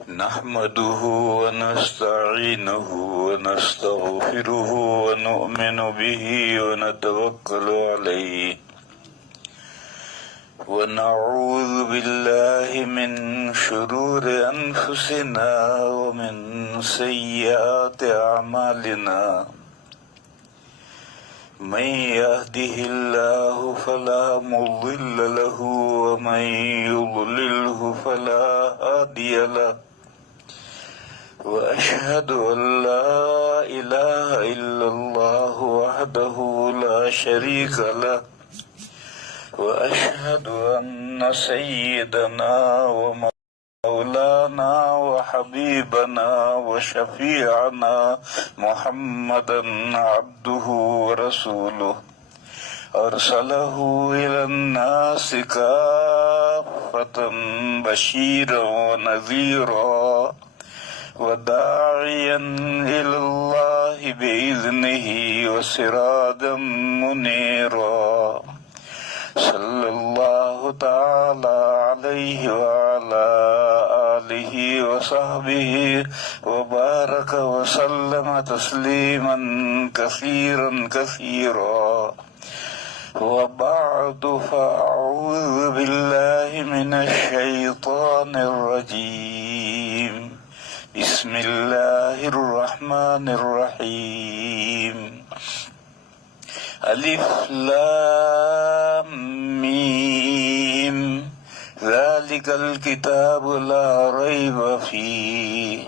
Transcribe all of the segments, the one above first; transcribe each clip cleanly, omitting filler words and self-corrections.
نحمده ونستعينه ونستغفره ونؤمن به ونتوكل عليه ونعوذ بالله من شرور أنفسنا ومن سيئات أعمالنا من يهده الله فلا مضل له ومن يضلله فلا هادي له وأشهد أن لا إله إلا الله وحده لا شريك له وأشهد أن سيدنا ومولانا وحبيبنا وشفيعنا محمدا عبده ورسوله أرسله إلى الناس كافة بشيرا ونذيرا وداعيا إلى الله بإذنه وسراجا منيرا صلى الله تعالى عليه وعلى آله وصحبه وبارك وسلم تسليما كثيرا كثيرا وبعد فأعوذ بالله من الشيطان الرجيم بسم الله الرحمن الرحيم ألف لام ميم ذلك الكتاب لا ريب فيه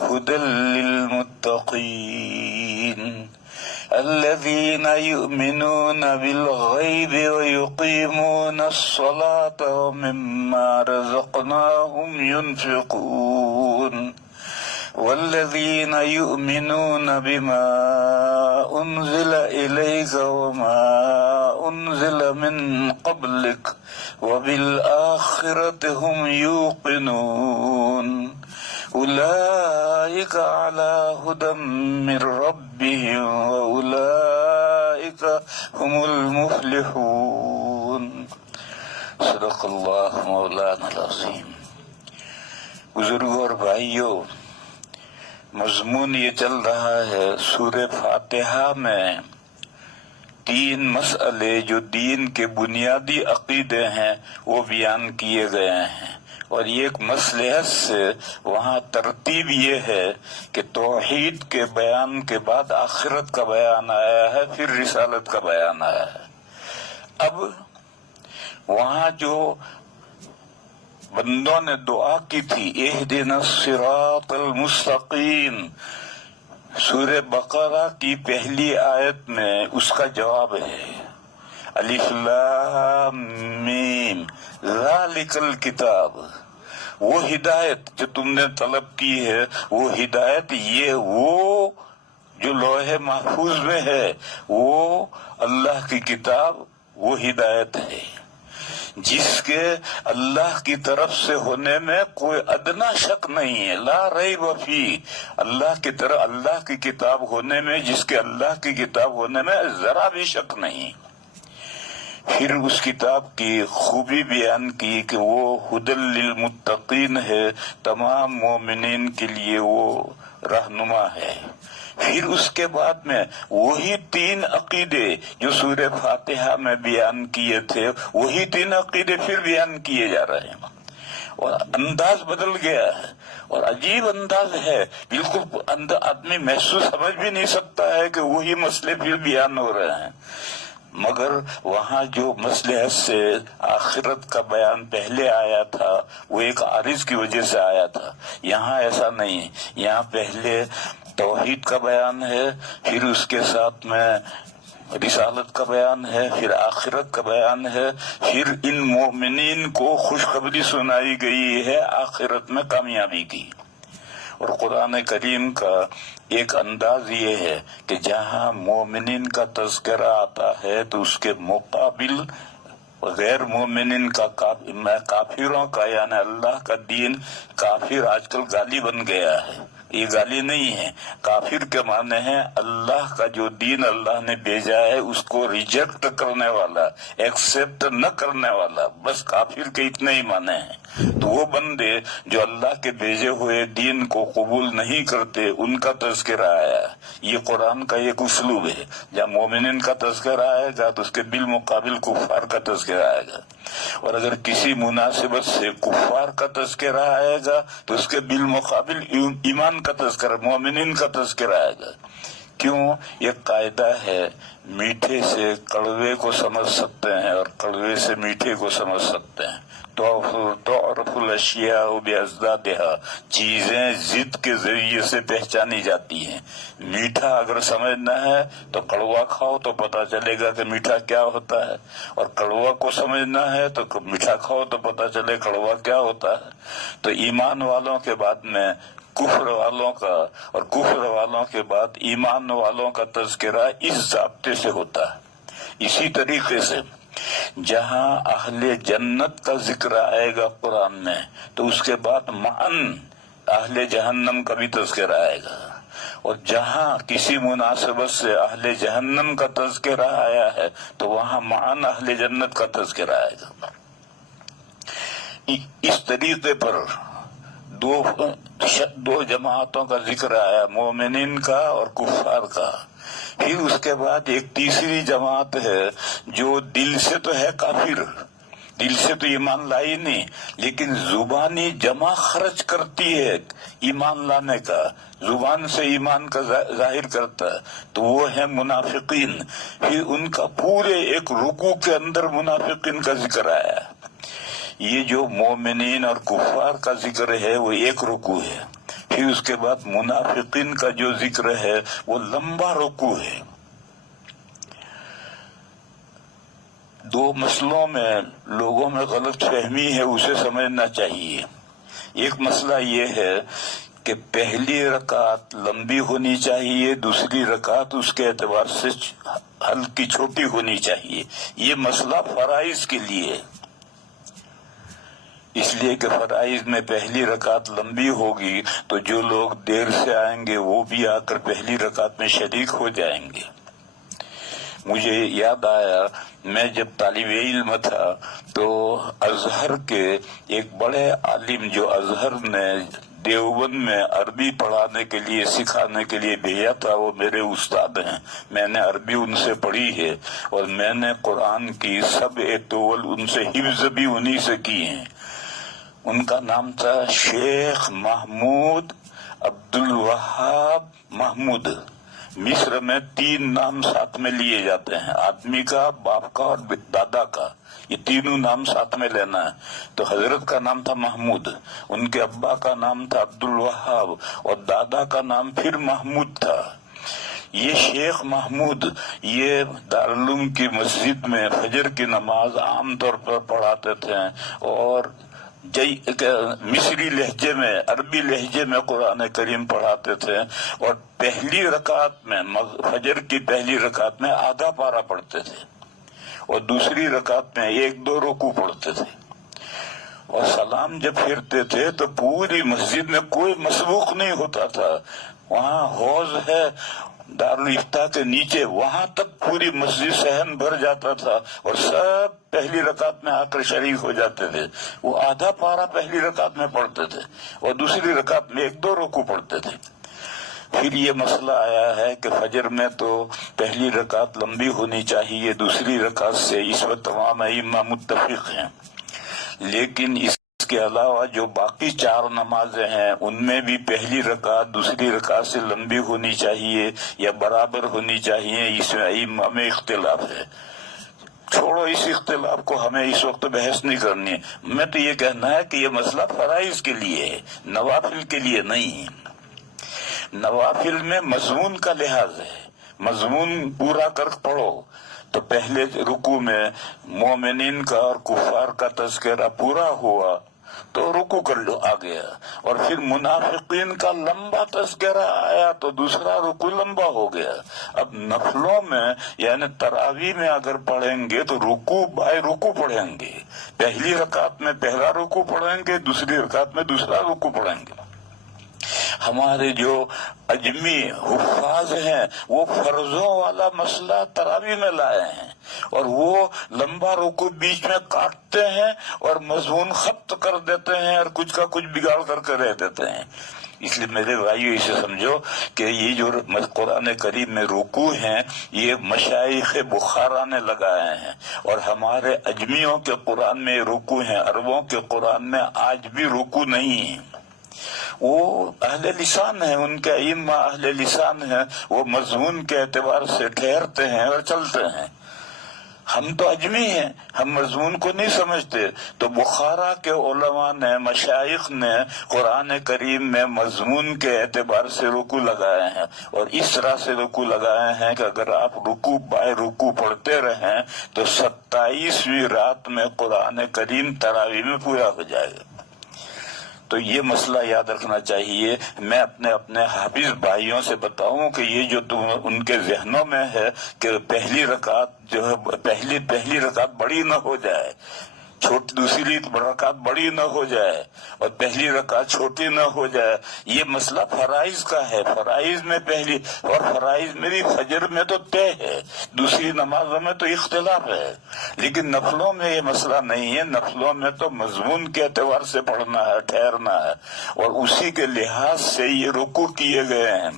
هدى للمتقين الذين يؤمنون بالغيب ويقيمون الصلاة ومما رزقناهم ينفقون والذين يؤمنون بما أنزل إليك وما أنزل من قبلك وبالآخرة هم يوقنون أولئك على هدى من ربهم وأولئك هم المفلحون صدق اللہ مولانا العظیم۔ بزرگوں اور بھائیوں، مضمون یہ چل رہا ہے سورہ فاتحہ میں 3 مسئلے جو دین کے بنیادی عقیدے ہیں وہ بیان کیے گئے ہیں، اور یہ ایک مصلحت سے وہاں ترتیب یہ ہے کہ توحید کے بیان کے بعد آخرت کا بیان آیا ہے، پھر رسالت کا بیان آیا ہے۔ اب وہاں جو بندوں نے دعا کی تھی اہدنا الصراط المستقیم، سورہ بقرہ کی پہلی آیت میں اس کا جواب ہے الف لام میم ذالک الکتاب۔ وہ ہدایت جو تم نے طلب کی ہے، وہ ہدایت یہ وہ جو لوح محفوظ میں ہے، وہ اللہ کی کتاب، وہ ہدایت ہے جس کے اللہ کی طرف سے ہونے میں کوئی ادنا شک نہیں ہے، لا ریب فی، اللہ کی طرف اللہ کی کتاب ہونے میں، جس کے اللہ کی کتاب ہونے میں ذرا بھی شک نہیں۔ پھر اس کتاب کی خوبی بیان کی کہ وہ ہدی للمتقین ہے، تمام مومنین کے لیے وہ رہنما ہے۔ پھر اس کے بعد میں وہی 3 عقیدے جو سورہ فاتحہ میں بیان کیے تھے، وہی 3 عقیدے پھر بیان کیے جا رہے ہیں، اور انداز بدل گیا ہے، اور عجیب انداز ہے، بالکل آدمی محسوس سمجھ بھی نہیں سکتا ہے کہ وہی مسئلے پھر بیان ہو رہے ہیں۔ مگر وہاں جو مصلحت سے آخرت کا بیان پہلے آیا تھا وہ ایک عارض کی وجہ سے آیا تھا، یہاں ایسا نہیں، یہاں پہلے توحید کا بیان ہے، پھر اس کے ساتھ میں رسالت کا بیان ہے، پھر آخرت کا بیان ہے، پھر ان مومنین کو خوشخبری سنائی گئی ہے آخرت میں کامیابی کی۔ اور قرآن کریم کا ایک انداز یہ ہے کہ جہاں مومنین کا تذکرہ آتا ہے تو اس کے مقابل غیر مومنین کا کافروں کا یعنی اللہ کا دین کافر آج کل گالی بن گیا ہے، یہ گالی نہیں ہے. کافر کے معنی ہے اللہ کا جو دین اللہ نے بھیجا ہے اس کو ریجیکٹ کرنے والا، ایکسپٹ نہ کرنے والا، بس کافر کے اتنے ہی معنی ہیں. تو وہ بندے جو اللہ کے بھیجے ہوئے دین کو قبول نہیں کرتے ان کا تذکرہ آیا. یہ قرآن کا ایک اسلوب ہے. جب مومنین کا تذکرہ آئے گا تو اس کے بالمقابل کفار کا تذکرہ آئے گا، اور اگر کسی مناسبت سے کفار کا تذکرہ آئے گا تو اس کے بالمقابل ایمان کا تذکرہ، مومنین کا تذکرہ آئے گا. کیوں؟ یہ قاعدہ ہے، میٹھے سے کڑوے کو سمجھ سکتے ہیں اور کڑوے سے میٹھے کو سمجھ سکتے ہیں. تعرف الاشیاء بأضدادها، چیزیں ضد کے ذریعے سے پہچانی جاتی ہیں. میٹھا اگر سمجھنا ہے تو کڑوا کھاؤ تو پتا چلے گا کہ میٹھا کیا ہوتا ہے، اور کڑوا کو سمجھنا ہے تو میٹھا کھاؤ تو پتا چلے کڑوا کیا ہوتا ہے. تو ایمان والوں کے بعد میں کفر والوں کا، اور کفر والوں کے بعد ایمان والوں کا تذکرہ اس ضابطے سے ہوتا ہے. اسی طریقے سے جہاں اہل جنت کا ذکر آئے گا قرآن میں تو اس کے بعد معاً اہل جہنم کا بھی تذکرہ آئے گا، اور جہاں کسی مناسبت سے اہل جہنم کا تذکرہ آیا ہے تو وہاں معاً اہل جنت کا تذکرہ آئے گا. اس طریقے پر دو جماعتوں کا ذکر آیا، مومنین کا اور کفار کا. پھر اس کے بعد ایک تیسری جماعت ہے جو دل سے تو ہے کافر، دل سے تو ایمان لائی نہیں، لیکن زبانی جمع خرچ کرتی ہے ایمان لانے کا، زبان سے ایمان کا ظاہر کرتا ہے، تو وہ ہے منافقین. پھر ان کا پورے ایک رکوع کے اندر منافقین کا ذکر آیا. یہ جو مومنین اور کفار کا ذکر ہے وہ ایک رکوع ہے. پھر اس کے بعد منافقین کا جو ذکر ہے وہ لمبا رکوع ہے. دو مسئلوں میں لوگوں میں غلط فہمی ہے، اسے سمجھنا چاہیے. ایک مسئلہ یہ ہے کہ پہلی رکعت لمبی ہونی چاہیے، دوسری رکعت اس کے اعتبار سے ہلکی چھوٹی ہونی چاہیے. یہ مسئلہ فرائض کے لیے، اس لیے کہ فرائض میں پہلی رکعت لمبی ہوگی تو جو لوگ دیر سے آئیں گے وہ بھی آ کر پہلی رکعت میں شریک ہو جائیں گے. مجھے یاد آیا میں جب طالب علم تھا تو ازہر کے ایک بڑے عالم جو ازہر نے دیوبند میں عربی پڑھانے کے لیے سکھانے کے لیے بھیجا تھا، وہ میرے استاد ہیں. میں نے عربی ان سے پڑھی ہے اور میں نے قرآن کی سب طول ان سے حفظ بھی انہی سے کی ہیں. ان کا نام تھا شیخ محمود عبد الوہاب محمود. مصر میں 3 نام ساتھ میں لیے جاتے ہیں، آدمی کا، باپ کا اور دادا کا، یہ تینوں نام ساتھ میں لینا ہے. تو حضرت کا نام تھا محمود، ان کے ابا کا نام تھا عبد الوہاب اور دادا کا نام پھر محمود تھا. یہ شیخ محمود یہ دارالعلوم کی مسجد میں فجر کی نماز عام طور پر پڑھاتے تھے اور مصری لہجے میں، عربی لہجے میں قرآن کریم پڑھاتے تھے، اور پہلی رکعت میں، فجر کی پہلی رکعت میں آدھا پارہ پڑھتے تھے اور دوسری رکعت میں 1-2 رکوع پڑھتے تھے. اور سلام جب پھرتے تھے تو پوری مسجد میں کوئی مسبوق نہیں ہوتا تھا. وہاں حوض ہے دارالفتہ کے نیچے، وہاں تک پوری مسجد صحن بھر جاتا تھا اور سب پہلی رکعت میں آ کر شریک ہو جاتے تھے. وہ آدھا پارہ پہلی رکعت میں پڑھتے تھے اور دوسری رکعت میں 1-2 رکوع پڑھتے تھے. پھر یہ مسئلہ آیا ہے کہ فجر میں تو پہلی رکعت لمبی ہونی چاہیے، دوسری رکعت سے، اس پر تمام ائمہ متفق ہیں. لیکن اس کے علاوہ جو باقی 4 نمازیں ہیں ان میں بھی پہلی رکعت دوسری رکعت سے لمبی ہونی چاہیے یا برابر ہونی چاہیے، اس میں ائمہ میں اختلاف ہے. چھوڑو اس اختلاف کو، ہمیں اس وقت بحث نہیں کرنی ہے. میں تو یہ کہنا ہے کہ یہ مسئلہ فرائض کے لیے ہے، نوافل کے لیے نہیں. نوافل میں مضمون کا لحاظ ہے، مضمون پورا کر پڑھو. تو پہلے رکوع میں مومنین کا اور کفار کا تذکرہ پورا ہوا تو رکوع کر لو آ گیا، اور پھر منافقین کا لمبا تذکرہ آیا تو دوسرا رکوع لمبا ہو گیا۔ اب نفلوں میں یعنی تراویح میں اگر پڑھیں گے تو رکوع بائے رکوع پڑھیں گے، پہلی رکعت میں پہلا رکوع پڑھیں گے، دوسری رکعت میں دوسرا رکوع پڑھیں گے۔ ہمارے جو اجمی حفاظ ہیں وہ فرضوں والا مسئلہ تراویح میں لائے ہیں، اور وہ لمبا رکوع بیچ میں کاٹتے ہیں اور مضمون خط کر دیتے ہیں اور کچھ کا کچھ بگاڑ کر کے رہ دیتے ہیں۔ اس لیے میرے بھائیو اسے سمجھو کہ یہ جو قرآن کریم میں رکوع ہیں یہ مشائخ بخارا نے لگائے ہیں، اور ہمارے اجمیوں کے قرآن میں رکوع ہیں، عربوں کے قرآن میں آج بھی رکوع نہیں ہے۔ وہ اہل لسان ہیں، ان کے ائمہ اہل لسان ہیں، وہ مضمون کے اعتبار سے ٹھہرتے ہیں اور چلتے ہیں۔ ہم تو اجمی ہیں، ہم مضمون کو نہیں سمجھتے، تو بخارا کے علماء نے مشائخ نے قرآن کریم میں مضمون کے اعتبار سے رکوع لگائے ہیں، اور اس طرح سے رکوع لگائے ہیں کہ اگر آپ رکوع بائے رکوع پڑھتے رہیں تو 27ویں رات میں قرآن کریم تراویح میں پورا ہو جائے گا۔ تو یہ مسئلہ یاد رکھنا چاہیے۔ میں اپنے حافظ بھائیوں سے بتاؤں کہ یہ جو ان کے ذہنوں میں ہے کہ پہلی رکعت جو ہے پہلی رکعت بڑی نہ ہو جائے، دوسری رکعت بڑی نہ ہو جائے اور پہلی رکعت چھوٹی نہ ہو جائے، یہ مسئلہ فرائض کا ہے۔ فرائض میں پہلی اور فرائض میں بھی فجر میں تو طے ہے، دوسری نمازوں میں تو اختلاف ہے، لیکن نفلوں میں یہ مسئلہ نہیں ہے۔ نفلوں میں تو مضمون کے اعتبار سے پڑھنا ہے، ٹھہرنا ہے، اور اسی کے لحاظ سے یہ رکوع کیے گئے ہیں۔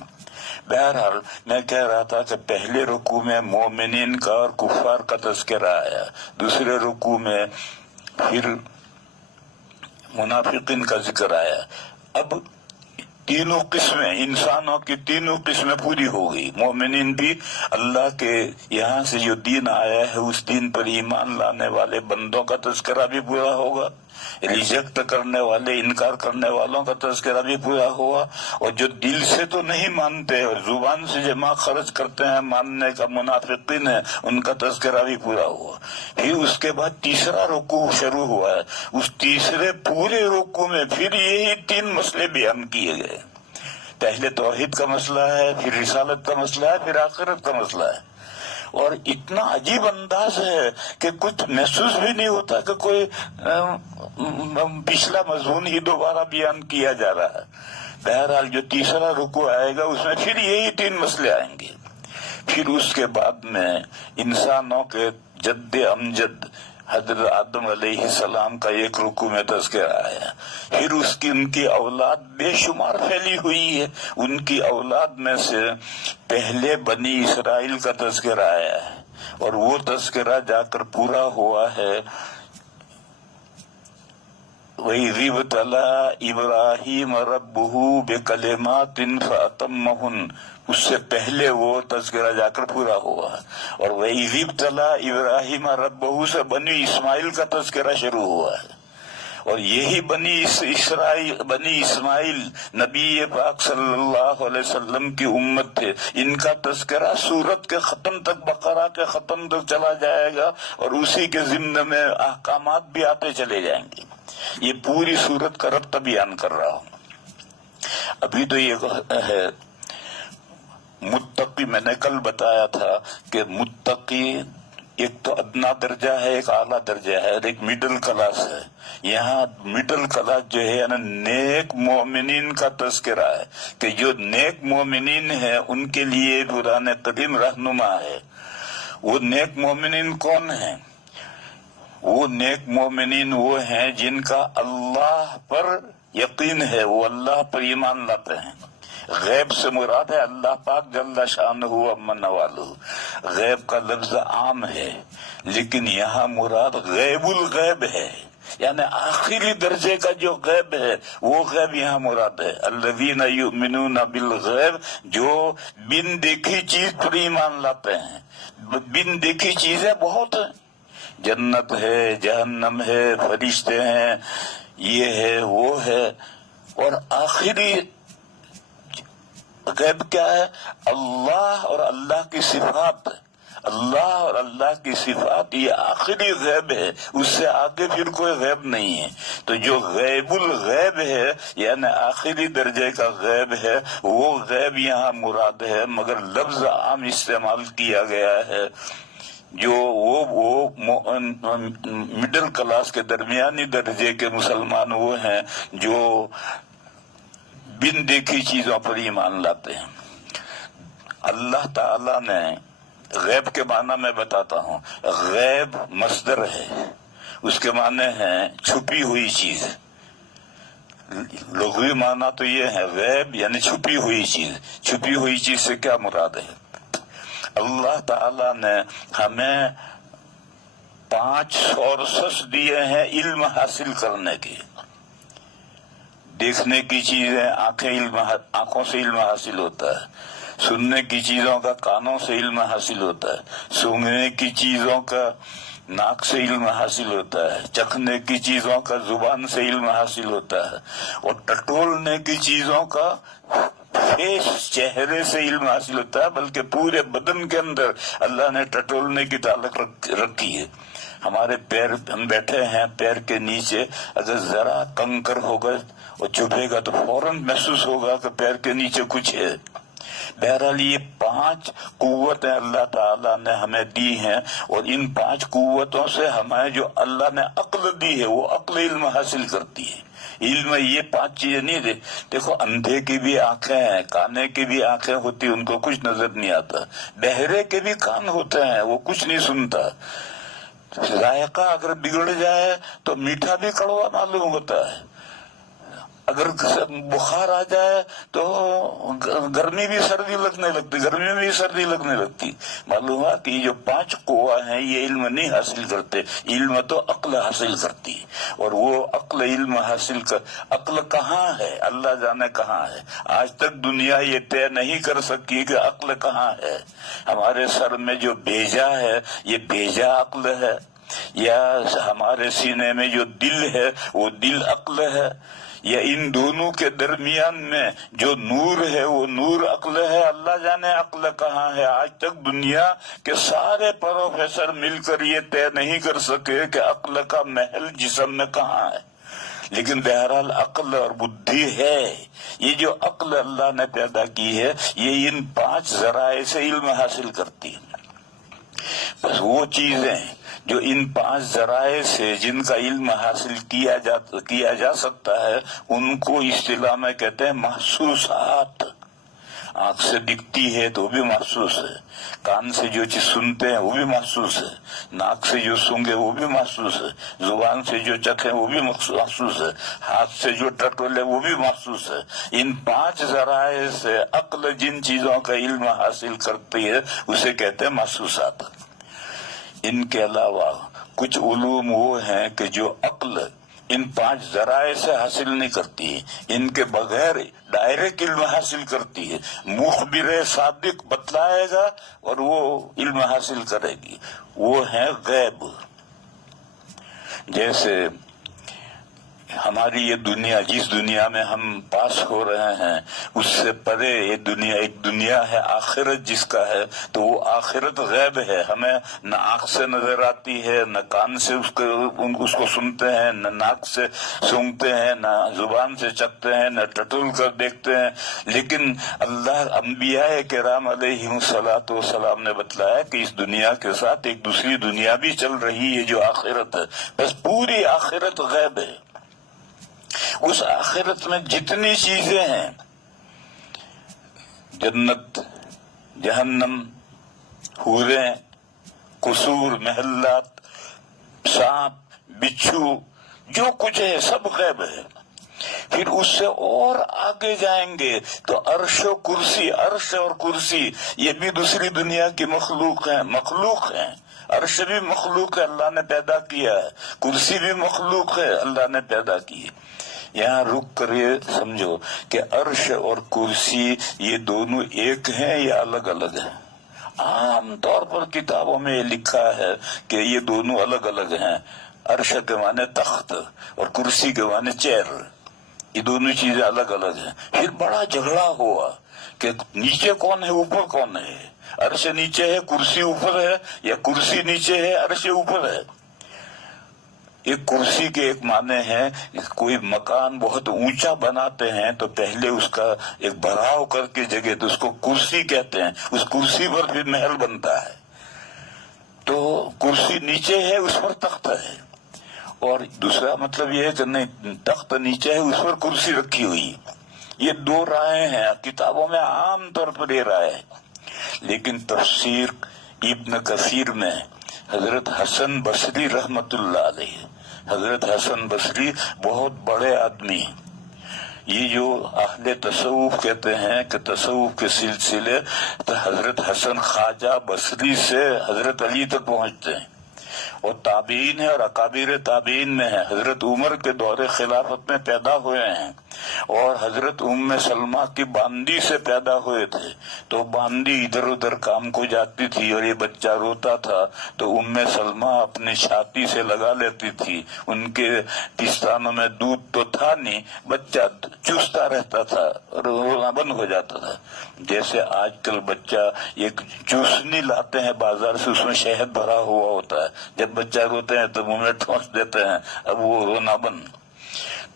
بہرحال میں کہہ رہا تھا کہ پہلے رکوع میں مومنین کا اور کفار کا تذکرہ آیا، دوسرے رکوع میں پھر منافقین کا ذکر آیا۔ اب تینوں قسمیں، انسانوں کی تینوں قسمیں پوری ہو گئی۔ مومنین بھی اللہ کے یہاں سے جو دین آیا ہے اس دین پر ایمان لانے والے بندوں کا تذکرہ بھی پورا ہوگا، ریجیکٹ کرنے والے، انکار کرنے والوں کا تذکرہ بھی پورا ہوا، اور جو دل سے تو نہیں مانتے اور زبان سے جمع خرچ کرتے ہیں ماننے کا منافقین ہے ان کا تذکرہ بھی پورا ہوا۔ پھر اس کے بعد تیسرا رکوع شروع ہوا ہے، اس تیسرے پورے رکوع میں پھر یہی 3 مسئلے بیان کیے گئے۔ پہلے توحید کا مسئلہ ہے، پھر رسالت کا مسئلہ ہے، پھر آخرت کا مسئلہ ہے، اور اتنا عجیب انداز ہے کہ کچھ محسوس بھی نہیں ہوتا کہ کوئی پچھلا مضمون ہی دوبارہ بیان کیا جا رہا ہے۔ بہرحال جو تیسرا رکوع آئے گا اس میں پھر یہی 3 مسئلے آئیں گے۔ پھر اس کے بعد میں انسانوں کے جد امجد حضرت آدم علیہ السلام کا ایک رکوع میں تذکرہ آیا، پھر ان کی اولاد بے شمار پھیلی ہوئی ہے، ان کی اولاد میں سے پہلے بنی اسرائیل کا تذکرہ آیا ہے، اور وہ تذکرہ جا کر پورا ہوا ہے وَإِذِ ابْتَلَىٰ إِبْرَاهِيمَ رَبُّهُ بِكَلِمَاتٍ فَأَتَمَّهُنَّ، اس سے پہلے وہ تذکرہ جا کر پورا ہوا، اور وَإِذِ ابْتَلَىٰ إِبْرَاهِيمَ رَبُّهُ سے بنی اسماعیل کا تذکرہ شروع ہوا ہے، اور یہی بنی اسماعیل نبی پاک صلی اللہ علیہ وسلم کی امت تھے، ان کا تذکرہ سورت کے ختم تک، بقرہ کے ختم تک چلا جائے گا، اور اسی کے ضمن میں احکامات بھی آتے چلے جائیں گے۔ یہ پوری سورت کا ربط بیان کر رہا ہوں۔ ابھی تو یہ ہے متقی، میں نے کل بتایا تھا کہ متقی ایک تو ادنا درجہ ہے، ایک اعلیٰ درجہ ہے، اور ایک مڈل کلاس ہے۔ یہاں مڈل کلاس جو ہے یعنی نیک مومنین کا تذکرہ ہے، کہ جو نیک مومنین ہیں ان کے لیے قرآن کریم رہنما ہے۔ وہ نیک مومنین کون ہیں؟ وہ نیک مومنین وہ ہیں جن کا اللہ پر یقین ہے، وہ اللہ پر ایمان لاتے ہیں۔ غیب سے مراد ہے اللہ پاک جل شانہ امن والہ۔ غیب کا لفظ عام ہے، لیکن یہاں مراد غیب الغیب ہے، یعنی آخری درجے کا جو غیب ہے وہ غیب یہاں مراد ہے۔ الذین یؤمنون بالغیب، جو بن دیکھی چیز پر ایمان لاتے ہیں۔ بن دیکھی چیزیں بہت ہیں، جنت ہے، جہنم ہے، فرشتے ہیں، یہ ہے وہ ہے، اور آخری غیب کیا ہے؟ اللہ اور اللہ کی صفات، اللہ اور اللہ کی صفات یہ آخری غیب ہے، اس سے آگے پھر کوئی غیب نہیں ہے۔ تو جو غیب الغیب ہے یعنی آخری درجے کا غیب ہے وہ غیب یہاں مراد ہے، مگر لفظ عام استعمال کیا گیا ہے۔ جو وہ مڈل کلاس کے درمیانی درجے کے مسلمان وہ ہیں جو بن دیکھی چیزوں پر ایمان لاتے ہیں۔ اللہ تعالی نے غیب کے معنی میں بتاتا ہوں، غیب مصدر ہے، اس کے معنی ہیں چھپی ہوئی چیز۔ لغوی معنی تو یہ ہے غیب یعنی چھپی ہوئی چیز۔ چھپی ہوئی چیز سے کیا مراد ہے؟ اللہ تعالی نے ہمیں 5 سورسز دیے ہیں علم حاصل کرنے کے۔ دیکھنے کی چیزیں آنکھوں سے علم حاصل ہوتا ہے، سننے کی چیزوں کا کانوں سے علم حاصل ہوتا ہے، سونگھنے کی چیزوں کا ناک سے علم حاصل ہوتا ہے، چکھنے کی چیزوں کا زبان سے علم حاصل ہوتا ہے، اور ٹٹولنے کی چیزوں کا فیس چہرے سے علم حاصل ہوتا ہے، بلکہ پورے بدن کے اندر اللہ نے ٹٹولنے کی تعلق رکھی ہے۔ ہمارے پیر، ہم بیٹھے ہیں، پیر کے نیچے اگر ذرا کنکر ہوگا اور چبھے گا تو فوراً محسوس ہوگا کہ پیر کے نیچے کچھ ہے۔ بہرحال یہ 5 قوتیں اللہ تعالیٰ نے ہمیں دی ہیں، اور ان 5 قوتوں سے ہمیں جو اللہ نے عقل دی ہے وہ عقل علم حاصل کرتی ہے۔ علم یہ 5 چیزیں نہیں دے۔ دیکھو اندھے کی بھی آنکھیں ہیں، کانے کی بھی آنکھیں ہوتی، ان کو کچھ نظر نہیں آتا، بہرے کے بھی کان ہوتے ہیں، وہ کچھ نہیں سنتا۔ ذائقہ اگر بگڑ جائے تو میٹھا بھی کڑوا معلوم ہوتا ہے، اگر بخار آ جائے تو گرمی بھی سردی لگنے لگتی، گرمی میں بھی سردی لگنے لگتی۔ معلوم ہے کہ یہ جو 5 قوہ ہیں یہ علم نہیں حاصل کرتے، علم تو عقل حاصل کرتی ہے، اور وہ عقل علم حاصل عقل کہاں ہے اللہ جانے کہاں ہے۔ آج تک دنیا یہ طے نہیں کر سکی کہ عقل کہاں ہے۔ ہمارے سر میں جو بھیجا ہے یہ بھیجا عقل ہے، یا ہمارے سینے میں جو دل ہے وہ دل عقل ہے، یا ان دونوں کے درمیان میں جو نور ہے وہ نور عقل ہے۔ اللہ جانے عقل کہاں ہے۔ آج تک دنیا کے سارے پروفیسر مل کر یہ طے نہیں کر سکے کہ عقل کا محل جسم میں کہاں ہے، لیکن بہرحال عقل اور بدھی ہے۔ یہ جو عقل اللہ نے پیدا کی ہے یہ ان 5 ذرائع سے علم حاصل کرتی ہے۔ بس وہ چیزیں جو ان 5 ذرائع سے جن کا علم حاصل کیا جا سکتا ہے ان کو اصطلاح میں کہتے ہیں محسوسات۔ آنکھ سے دکھتی ہے تو وہ بھی محسوس ہے، کان سے جو چیز سنتے ہیں وہ بھی محسوس ہے، ناک سے جو سونگے وہ بھی محسوس ہے، زبان سے جو چکھے وہ بھی محسوس ہے، ہاتھ سے جو ٹٹولے وہ بھی محسوس ہے۔ ان 5 ذرائع سے عقل جن چیزوں کا علم حاصل کرتی ہے اسے کہتے ہیں محسوسات۔ ان کے علاوہ کچھ علوم وہ ہیں کہ جو عقل ان 5 ذرائع سے حاصل نہیں کرتی، ان کے بغیر ڈائریکٹ علم حاصل کرتی ہے۔ مخبر صادق بتلائے گا اور وہ علم حاصل کرے گی، وہ ہے غیب۔ جیسے ہماری یہ دنیا، جس دنیا میں ہم پاس ہو رہے ہیں اس سے پرے یہ دنیا، ایک دنیا ہے آخرت جس کا ہے، تو وہ آخرت غیب ہے، ہمیں نہ آنکھ سے نظر آتی ہے، نہ کان سے اس کو سنتے ہیں، نہ ناک سے سونگتے ہیں، نہ زبان سے چکتے ہیں، نہ ٹٹول کر دیکھتے ہیں۔ لیکن اللہ انبیاء کرام علیہم الصلاۃ والسلام نے بتلایا کہ اس دنیا کے ساتھ ایک دوسری دنیا بھی چل رہی ہے جو آخرت ہے، بس پوری آخرت غیب ہے۔ اس آخرت میں جتنی چیزیں ہیں، جنت، جہنم، حوریں، قصور، محلات، سانپ، بچھو، جو کچھ ہے سب غیب ہے۔ پھر اس سے اور آگے جائیں گے تو عرش و کرسی، عرش اور کرسی یہ بھی دوسری دنیا کی مخلوق ہیں۔ عرش بھی مخلوق ہے، اللہ نے پیدا کیا ہے، کرسی بھی مخلوق ہے، اللہ نے پیدا کی ہے۔ یہاں رک کر یہ سمجھو کہ عرش اور کرسی یہ دونوں ایک ہیں یا الگ الگ ہیں؟ عام طور پر کتابوں میں یہ لکھا ہے کہ یہ دونوں الگ الگ ہیں۔ عرش کے معنی تخت اور کرسی کے معنی چیئر، یہ دونوں چیزیں الگ الگ ہیں. پھر بڑا جھگڑا ہوا کہ نیچے کون ہے اوپر کون ہے، عرش نیچے ہے کرسی اوپر ہے، یا کرسی نیچے ہے عرش اوپر ہے. ایک کرسی کے ایک معنی ہے کوئی مکان بہت اونچا بناتے ہیں تو پہلے اس کا ایک بڑھاؤ کر کے جگہ تو اس کو کرسی کہتے ہیں، اس کرسی پر پھر محل بنتا ہے. تو کرسی نیچے ہے اس پر تخت ہے، اور دوسرا مطلب یہ ہے کہ نہیں تخت نیچے ہے اس پر کرسی رکھی ہوئی. یہ دو رائے ہیں کتابوں میں، عام طور پر یہ رائے ہے. لیکن تفسیر ابن کثیر میں حضرت حسن بصری رحمت اللہ علیہ، حضرت حسن بصری بہت بڑے آدمی، یہ جو اہل تصوف کہتے ہیں کہ تصوف کے سلسلے تو حضرت حسن خواجہ بصری سے حضرت علی تک پہنچتے ہیں، اور تابعین ہے اور اکابر تابعین میں ہے. حضرت عمر کے دور خلافت میں پیدا ہوئے ہیں، اور حضرت ام سلمہ کی باندی سے پیدا ہوئے تھے. تو باندی ادھر ادھر کام کو جاتی تھی اور یہ بچہ روتا تھا تو ام سلمہ اپنی چھاتی سے لگا لیتی تھی. ان کے پستانوں میں دودھ تو تھا نہیں، بچہ چوستا رہتا تھا اور رونا بند ہو جاتا تھا. جیسے آج کل بچہ ایک چوسنی لاتے ہیں بازار سے، اس میں شہد بھرا ہوا ہوتا ہے، جب بچہ روتے ہیں تو منہ میں ٹھونس دیتے ہیں، اب وہ رونا بند.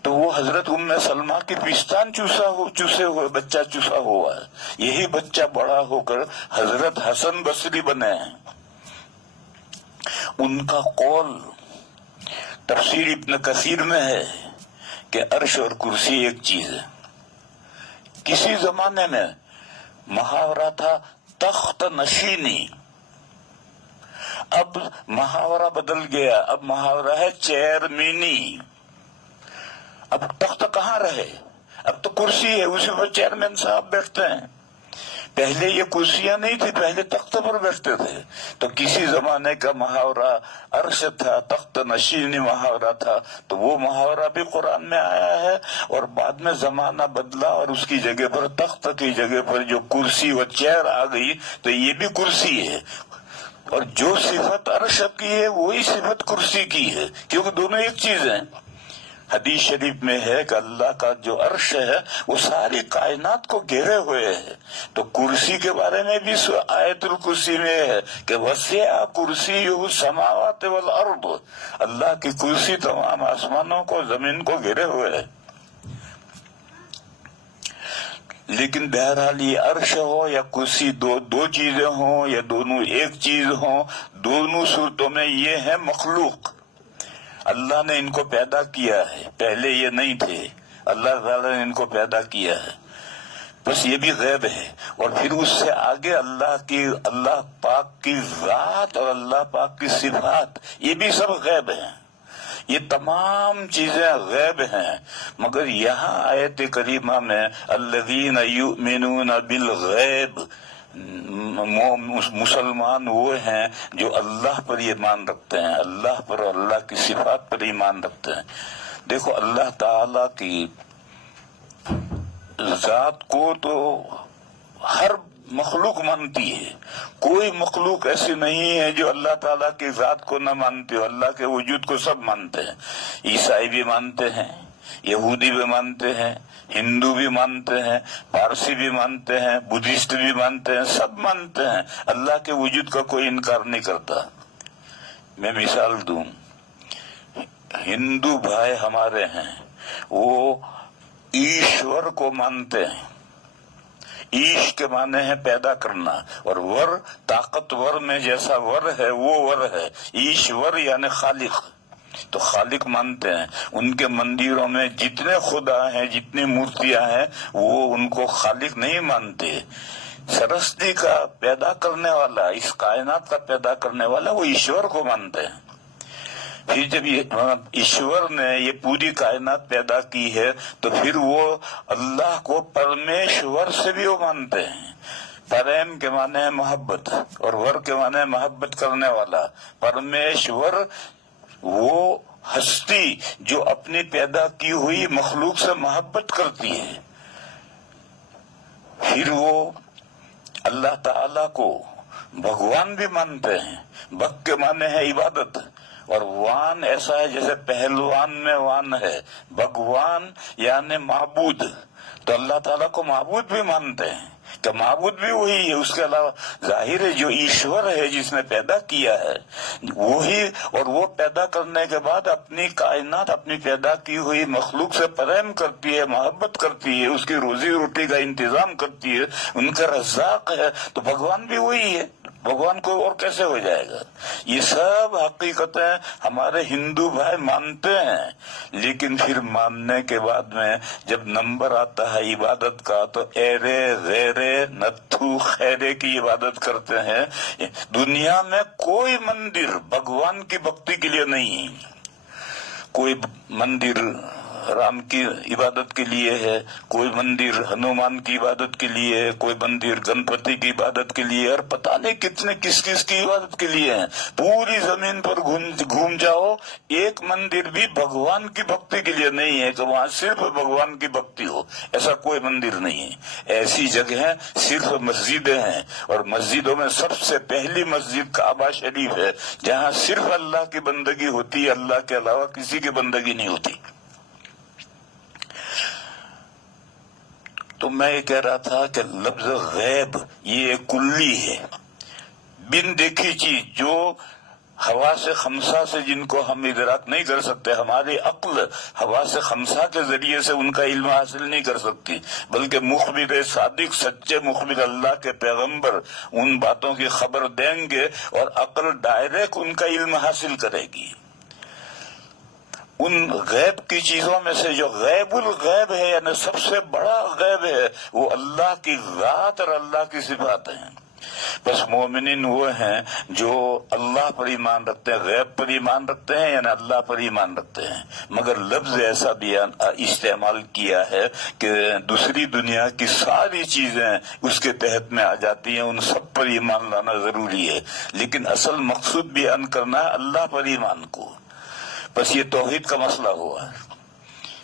تو وہ حضرت ام سلمہ کی پستان چوسے ہوئے بچہ چوسا ہوا ہے. یہی بچہ بڑا ہو کر حضرت حسن بصری بنے ہیں. ان کا قول تفسیر ابن کثیر میں ہے کہ عرش اور کرسی ایک چیز ہے. کسی زمانے میں محاورہ تھا تخت نشینی، اب محاورہ بدل گیا، اب محاورہ ہے چیئرمینی. اب تخت کہاں رہے، اب تو کرسی ہے، اسی پر چیئرمین صاحب بیٹھتے ہیں. پہلے یہ کرسیاں نہیں تھی، پہلے تخت پر بیٹھتے تھے. تو کسی زمانے کا محاورہ عرش تھا، تخت نشینی محاورہ تھا. تو وہ محاورہ بھی قرآن میں آیا ہے، اور بعد میں زمانہ بدلا اور اس کی جگہ پر تخت کی جگہ پر جو کرسی و چیئر آ گئی تو یہ بھی کرسی ہے. اور جو صفت عرش کی ہے وہی صفت کرسی کی ہے، کیونکہ دونوں ایک چیز ہیں. حدیث شریف میں ہے کہ اللہ کا جو عرش ہے وہ ساری کائنات کو گھیرے ہوئے ہے. تو کرسی کے بارے میں بھی آیت الکرسی میں ہے کہ وسع کرسیہ السماوات والارض، اللہ کی کرسی تمام آسمانوں کو زمین کو گھیرے ہوئے ہے. لیکن بہرحال یہ عرش ہو یا کرسی، دو چیزیں ہوں یا دونوں ایک چیز ہوں، دونوں صورتوں میں یہ ہے مخلوق. اللہ نے ان کو پیدا کیا ہے، پہلے یہ نہیں تھے، اللہ تعالیٰ نے ان کو پیدا کیا ہے. بس یہ بھی غیب ہے. اور پھر اس سے آگے اللہ پاک کی ذات اور اللہ پاک کی صفات، یہ بھی سب غیب ہیں. یہ تمام چیزیں غیب ہیں. مگر یہاں آیت کریمہ میں الذین یؤمنون بالغیب، مسلمان وہ ہیں جو اللہ پر ایمان رکھتے ہیں، اللہ پر اور اللہ کی صفات پر ایمان رکھتے ہیں. دیکھو اللہ تعالی کی ذات کو تو ہر مخلوق مانتی ہے، کوئی مخلوق ایسی نہیں ہے جو اللہ تعالیٰ کی ذات کو نہ مانتی ہو. اللہ کے وجود کو سب مانتے ہیں. عیسائی بھی مانتے ہیں، یہودی بھی مانتے ہیں، ہندو بھی مانتے ہیں، پارسی بھی مانتے ہیں، بدھسٹ بھی مانتے ہیں، سب مانتے ہیں. اللہ کے وجود کا کوئی انکار نہیں کرتا. میں مثال دوں، ہندو بھائی ہمارے ہیں وہ ایشور کو مانتے ہیں. ایش کے معنی ہے پیدا کرنا، اور ور طاقتور میں جیسا ور ہے وہ ور ہے. ایشور یعنی خالق، تو خالق مانتے ہیں. ان کے مندروں میں جتنے خدا ہیں، جتنی مورتیاں ہیں، وہ ان کو خالق نہیں مانتے. سرستی کا پیدا کرنے والا، اس کائنات کا پیدا کرنے والا، وہ ایشور کو مانتے ہیں. پھر جب ایشور نے یہ پوری کائنات پیدا کی ہے تو پھر وہ اللہ کو پرمیشور سے بھی وہ مانتے ہیں. پریم کے معنی ہے محبت، اور ور کے معنی ہے محبت کرنے والا. پرمیشور وہ ہستی جو اپنی پیدا کی ہوئی مخلوق سے محبت کرتی ہے. پھر وہ اللہ تعالی کو بھگوان بھی مانتے ہیں. بھگ کے معنی ہے عبادت، اور وان ایسا ہے جیسے پہلوان میں وان ہے، بھگوان یعنی معبود، تو اللہ تعالیٰ کو معبود بھی مانتے ہیں کہ معبود بھی وہی ہے، اس کے علاوہ ظاہر ہے جو ایشور ہے جس نے پیدا کیا ہے وہی، اور وہ پیدا کرنے کے بعد اپنی کائنات، اپنی پیدا کی ہوئی مخلوق سے پریم کرتی ہے، محبت کرتی ہے، اس کی روزی روٹی کا انتظام کرتی ہے، ان کا رزاق ہے، تو بھگوان بھی وہی ہے، بھگوان کو اور کیسے ہو جائے گا؟ یہ سب حقیقتیں ہمارے ہندو بھائی مانتے ہیں، لیکن پھر ماننے کے بعد میں جب نمبر آتا ہے عبادت کا تو ایرے غیرے نتھو خیرے کی عبادت کرتے ہیں۔ دنیا میں کوئی مندر بھگوان کی بھکتی کے لیے نہیں، کوئی مندر رام کی عبادت کے لیے ہے، کوئی مندر ہنومان کی عبادت کے لیے ہے، کوئی مندر گنپتی کی عبادت کے لیے، اور پتہ نہیں کتنے کس کس کی عبادت کے لیے ہیں۔ پوری زمین پر گھوم جاؤ، ایک مندر بھی بھگوان کی بھکتی کے لیے نہیں ہے کہ وہاں صرف بھگوان کی بھکتی ہو، ایسا کوئی مندر نہیں ہے۔ ایسی جگہیں صرف مسجدیں ہیں، اور مسجدوں میں سب سے پہلی مسجد کعبہ شریف ہے، جہاں صرف اللہ کی بندگی ہوتی ہے، اللہ کے علاوہ کسی کی بندگی نہیں ہوتی۔ تو میں یہ کہہ رہا تھا کہ لفظ غیب یہ ایک کلی ہے، بن دیکھی چیز، جو حواس خمسہ سے جن کو ہم ادراک نہیں کر سکتے، ہماری عقل حواس خمسہ کے ذریعے سے ان کا علم حاصل نہیں کر سکتی، بلکہ مخبر صادق، سچے مخبر اللہ کے پیغمبر ان باتوں کی خبر دیں گے، اور عقل ڈائریکٹ ان کا علم حاصل کرے گی۔ ان غیب کی چیزوں میں سے جو غیب الغیب ہے، یعنی سب سے بڑا غیب ہے، وہ اللہ کی ذات اور اللہ کی صفات ہیں۔ بس مومنین وہ ہیں جو اللہ پر ایمان رکھتے ہیں، غیب پر ایمان رکھتے ہیں، یعنی اللہ پر ایمان رکھتے ہیں، مگر لفظ ایسا بھی استعمال کیا ہے کہ دوسری دنیا کی ساری چیزیں اس کے تحت میں آ جاتی ہیں، ان سب پر ایمان لانا ضروری ہے، لیکن اصل مقصود بیان کرنا ہے اللہ پر ایمان کو۔ بس یہ توحید کا مسئلہ ہوا ہے،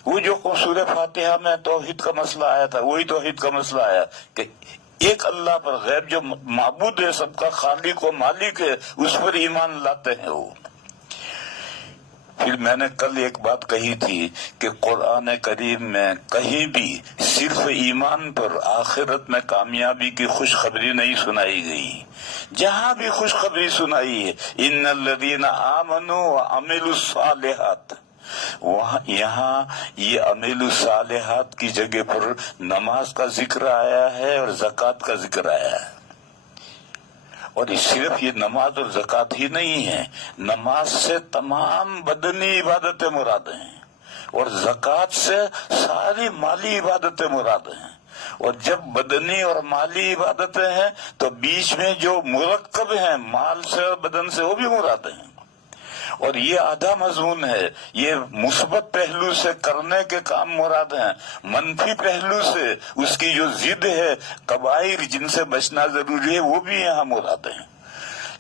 وہ جو سورہ فاتحہ میں توحید کا مسئلہ آیا تھا، وہی توحید کا مسئلہ آیا کہ ایک اللہ پر، غیب جو معبود ہے، سب کا خالق و مالک ہے، اس پر ایمان لاتے ہیں وہ۔ پھر میں نے کل ایک بات کہی تھی کہ قرآن کریم میں کہیں بھی صرف ایمان پر آخرت میں کامیابی کی خوشخبری نہیں سنائی گئی، جہاں بھی خوشخبری سنائی ہے ان الذین آمنوا وعملوا الصالحات، وہاں یہاں یہ عمل الصالحات کی جگہ پر نماز کا ذکر آیا ہے اور زکوٰۃ کا ذکر آیا ہے، اور صرف یہ نماز اور زکوٰۃ ہی نہیں ہے، نماز سے تمام بدنی عبادتیں مراد ہیں، اور زکوٰۃ سے ساری مالی عبادتیں مراد ہیں، اور جب بدنی اور مالی عبادتیں ہیں تو بیچ میں جو مرکب ہیں مال سے اور بدن سے، وہ بھی مراد ہیں۔ اور یہ آدھا مضمون ہے، یہ مثبت پہلو سے کرنے کے کام مراد ہیں، منفی پہلو سے اس کی جو ضد ہے، کبائر جن سے بچنا ضروری ہے، وہ بھی یہاں مراد ہیں۔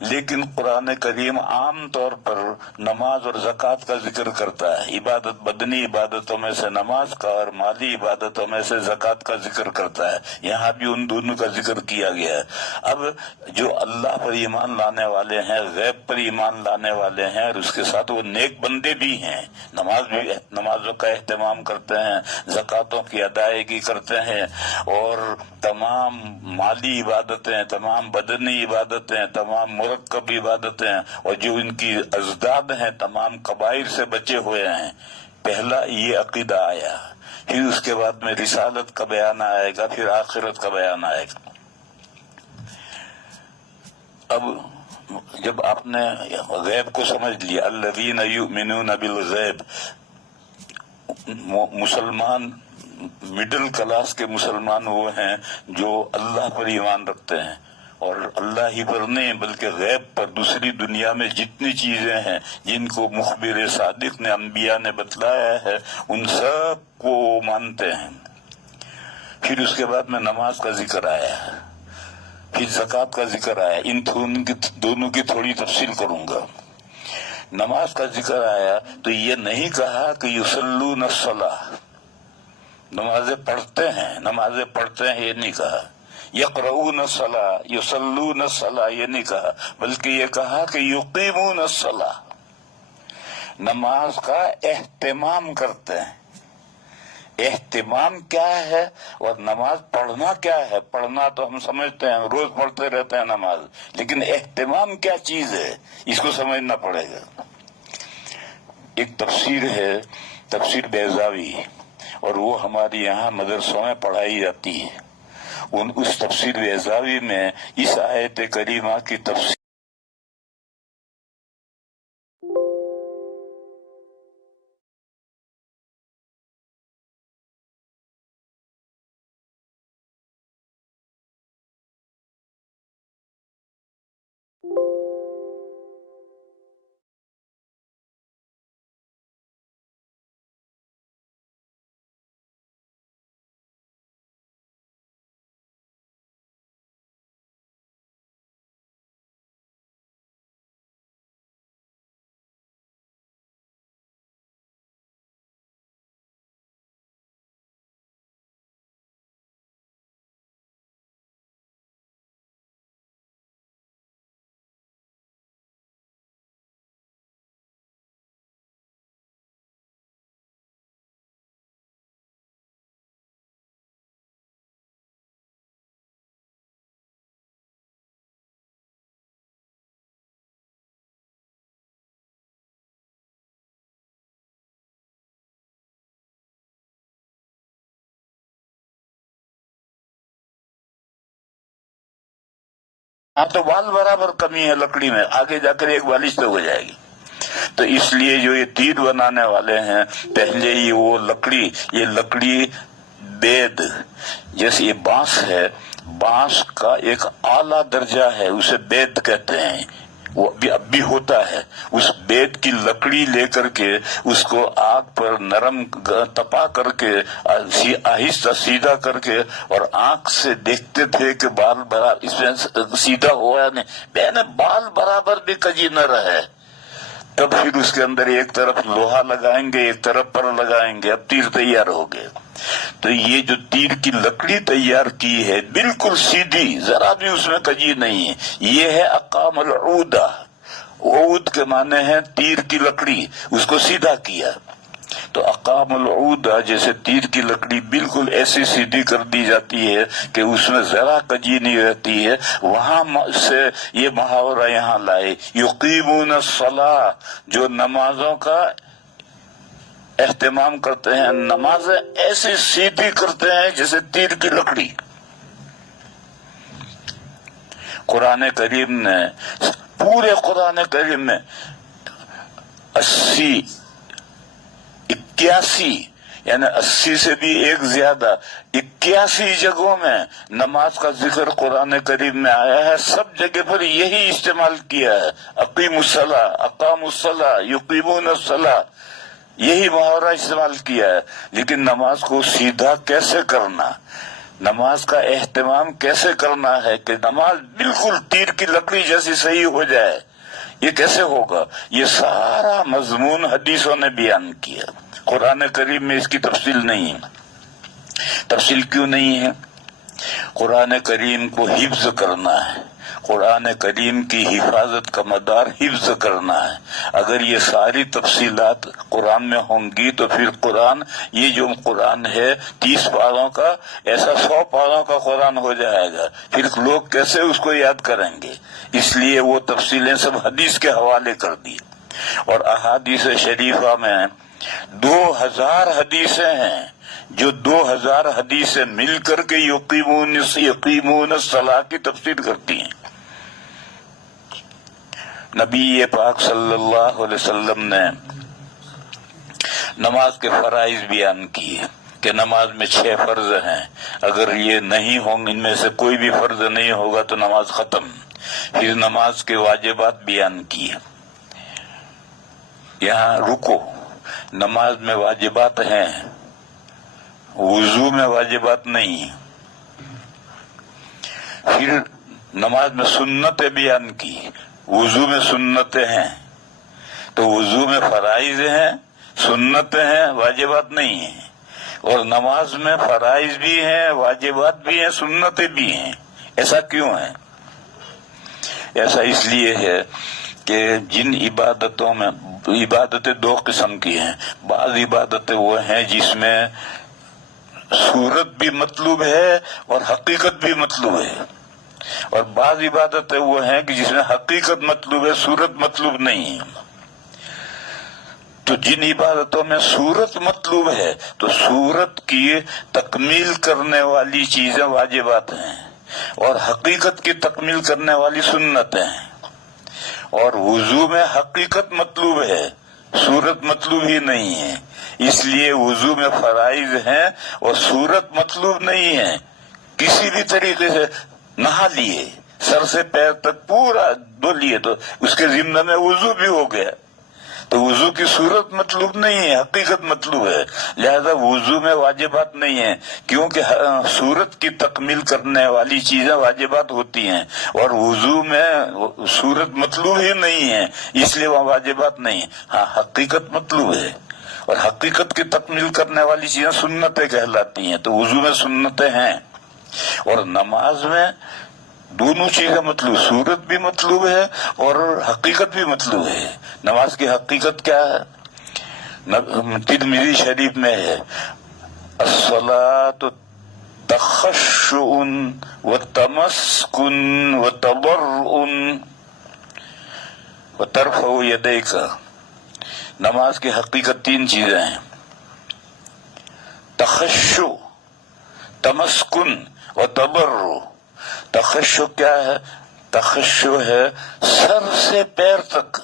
لیکن قرآن کریم عام طور پر نماز اور زکوٰۃ کا ذکر کرتا ہے، عبادت، بدنی عبادتوں میں سے نماز کا اور مالی عبادتوں میں سے زکوٰۃ کا ذکر کرتا ہے، یہاں بھی ان دونوں کا ذکر کیا گیا ہے۔ اب جو اللہ پر ایمان لانے والے ہیں، غیب پر ایمان لانے والے ہیں، اور اس کے ساتھ وہ نیک بندے بھی ہیں، نمازوں کا اہتمام کرتے ہیں، زکوٰۃوں کی ادائیگی کرتے ہیں، اور تمام مالی عبادتیں، تمام بدنی عبادتیں، تمام مرکب عبادتیں، اور جو ان کی ازداد ہیں تمام کبائر سے بچے ہوئے ہیں۔ پہلا یہ عقیدہ آیا، پھر اس کے بعد میں رسالت کا بیان آئے گا، پھر آخرت کا بیان آئے گا۔ اب جب آپ نے غیب کو سمجھ لیا، الذین یؤمنون بالغیب، مسلمان مڈل کلاس کے مسلمان وہ ہیں جو اللہ پر ایمان رکھتے ہیں، اور اللہ ہی پر نہیں بلکہ غیب پر، دوسری دنیا میں جتنی چیزیں ہیں جن کو مخبر صادق نے، انبیاء نے بتلایا ہے، ان سب کو مانتے ہیں۔ پھر اس کے بعد میں نماز کا ذکر آیا، پھر زکوٰۃ کا ذکر آیا، ان دونوں کی تھوڑی تفصیل کروں گا۔ نماز کا ذکر آیا تو یہ نہیں کہا کہ یصلون الصلاۃ، نمازیں پڑھتے ہیں یہ نہیں کہا، یقرؤون الصلاۃ، یصلون الصلاۃ یہ نہیں کہا، بلکہ یہ کہا کہ یقیمون الصلاۃ، نماز کا اہتمام کرتے ہیں. اہتمام کیا ہے اور نماز پڑھنا کیا ہے؟ پڑھنا تو ہم سمجھتے ہیں، روز پڑھتے رہتے ہیں نماز، لیکن اہتمام کیا چیز ہے اس کو سمجھنا پڑے گا. ایک تفسیر ہے، تفسیر بیضاوی، اور وہ ہمارے یہاں مدرسوں میں پڑھائی جاتی ہے. اس تفسیر بیضاوی میں اس آیت کریمہ کی تفسیر تو بال برابر کمی ہے لکڑی میں، آگے جا کر ایک بالش تو ہو جائے گی. تو اس لیے جو یہ تیر بنانے والے ہیں، پہلے ہی وہ لکڑی، یہ لکڑی بید، جیسے یہ بانس ہے، بانس کا ایک اعلیٰ درجہ ہے، اسے بید کہتے ہیں، وہ اب بھی ہوتا ہے. اس بید کی لکڑی لے کر کے اس کو آگ پر نرم تپا کر کے آہستہ سیدھا کر کے، اور آنکھ سے دیکھتے تھے کہ بال برابر اس میں سیدھا ہوا نہیں، بال برابر بھی کجی نہ رہے، تب پھر اس کے اندر ایک طرف لوہا لگائیں گے، ایک طرف پر لگائیں گے، اب تیر تیار ہو گئے. تو یہ جو تیر کی لکڑی تیار کی ہے بالکل سیدھی، ذرا بھی اس میں کجی نہیں ہے، یہ ہے اقام العودہ. عود کے معنی ہے تیر کی لکڑی، اس کو سیدھا کیا. تو اقام العودہ جیسے تیر کی لکڑی بالکل ایسی سیدھی کر دی جاتی ہے کہ اس میں ذرا کجی نہیں رہتی ہے. وہاں سے یہ محاورہ یہاں لائے، یقیمون الصلاۃ، جو نمازوں کا اہتمام کرتے ہیں، نمازیں ایسی سیدھی کرتے ہیں جیسے تیر کی لکڑی. قرآن کریم نے، پورے قرآن کریم میں 81 یعنی 80 سے بھی ایک زیادہ 81 جگہوں میں نماز کا ذکر قرآن کریم میں آیا ہے. سب جگہ پر یہی استعمال کیا ہے، اقیم الصلاۃ، اقام الصلاۃ، یقیمون الصلاۃ، یہی محاورہ استعمال کیا ہے. لیکن نماز کو سیدھا کیسے کرنا، نماز کا اہتمام کیسے کرنا ہے کہ نماز بالکل تیر کی لکڑی جیسی صحیح ہو جائے، یہ کیسے ہوگا؟ یہ سارا مضمون حدیثوں نے بیان کیا، قرآن کریم میں اس کی تفصیل نہیں ہے. تفصیل کیوں نہیں ہے؟ قرآن کریم کو حفظ کرنا ہے، قرآن کریم کی حفاظت کا مدار حفظ کرنا ہے. اگر یہ ساری تفصیلات قرآن میں ہوں گی تو پھر قرآن، یہ جو قرآن ہے 30 پاروں کا، ایسا 100 پاروں کا قرآن ہو جائے گا، پھر لوگ کیسے اس کو یاد کریں گے؟ اس لیے وہ تفصیلیں سب حدیث کے حوالے کر دی. اور احادیث شریفہ میں 2000 حدیثیں ہیں، جو 2000 حدیثیں مل کر کے یقیمون الصلاۃ کی تفسیر کرتی ہیں. نبی پاک صلی اللہ علیہ وسلم نے نماز کے فرائض بیان کیے کہ نماز میں 6 فرض ہیں، اگر یہ نہیں ہوں، ان میں سے کوئی بھی فرض نہیں ہوگا تو نماز ختم. پھر نماز کے واجبات بیان کیے. یہاں رکو، نماز میں واجبات ہیں، وضو میں واجبات نہیں. پھر نماز میں سنتیں بیان کی، وضو میں سنتیں ہیں. تو وضو میں فرائض ہیں، سنتیں ہیں، واجبات نہیں ہیں. اور نماز میں فرائض بھی ہیں، واجبات بھی ہیں، سنتیں بھی ہیں. ایسا کیوں ہے؟ ایسا اس لیے ہے کہ جن عبادتوں میں عبادتیں دو قسم کی ہیں. بعض عبادتیں وہ ہیں جس میں صورت بھی مطلوب ہے اور حقیقت بھی مطلوب ہے، اور بعض عبادتیں وہ ہیں کہ جس میں حقیقت مطلوب ہے، صورت مطلوب نہیں ہے. تو جن عبادتوں میں صورت مطلوب ہے تو صورت کی تکمیل کرنے والی چیزیں واجبات ہیں، اور حقیقت کی تکمیل کرنے والی سنتیں ہیں. اور وضو میں حقیقت مطلوب ہے، صورت مطلوب ہی نہیں ہے، اس لیے وضو میں فرائض ہیں اور صورت مطلوب نہیں ہے. کسی بھی طریقے سے نہا لیے، سر سے پیر تک پورا دھو لیے تو اس کے ذمہ میں وضو بھی ہو گیا، تو وضو کی صورت مطلوب نہیں ہے، حقیقت مطلوب ہے. لہذا وضو میں واجبات نہیں ہیں، کیونکہ صورت کی تکمیل کرنے والی چیزیں واجبات ہوتی ہیں، اور وضو میں صورت مطلوب ہی نہیں ہے، اس لیے وہ واجبات نہیں. ہاں حقیقت مطلوب ہے، اور حقیقت کی تکمیل کرنے والی چیزیں سنتیں کہلاتی ہیں. تو وضو میں سنتیں ہیں، اور نماز میں دونوں چیزیں مطلوب، صورت بھی مطلوب ہے اور حقیقت بھی مطلوب ہے. نماز کی حقیقت کیا ہے؟ ترمذی شریف میں ہے، الصلاۃ تخشع وتمسکن وتضرع وترفع یدیک. نماز کی حقیقت تین چیزیں ہیں: تخشع، تمسکن وتضرع. تخشع کیا ہے؟ تخشع ہے سر سے پیر تک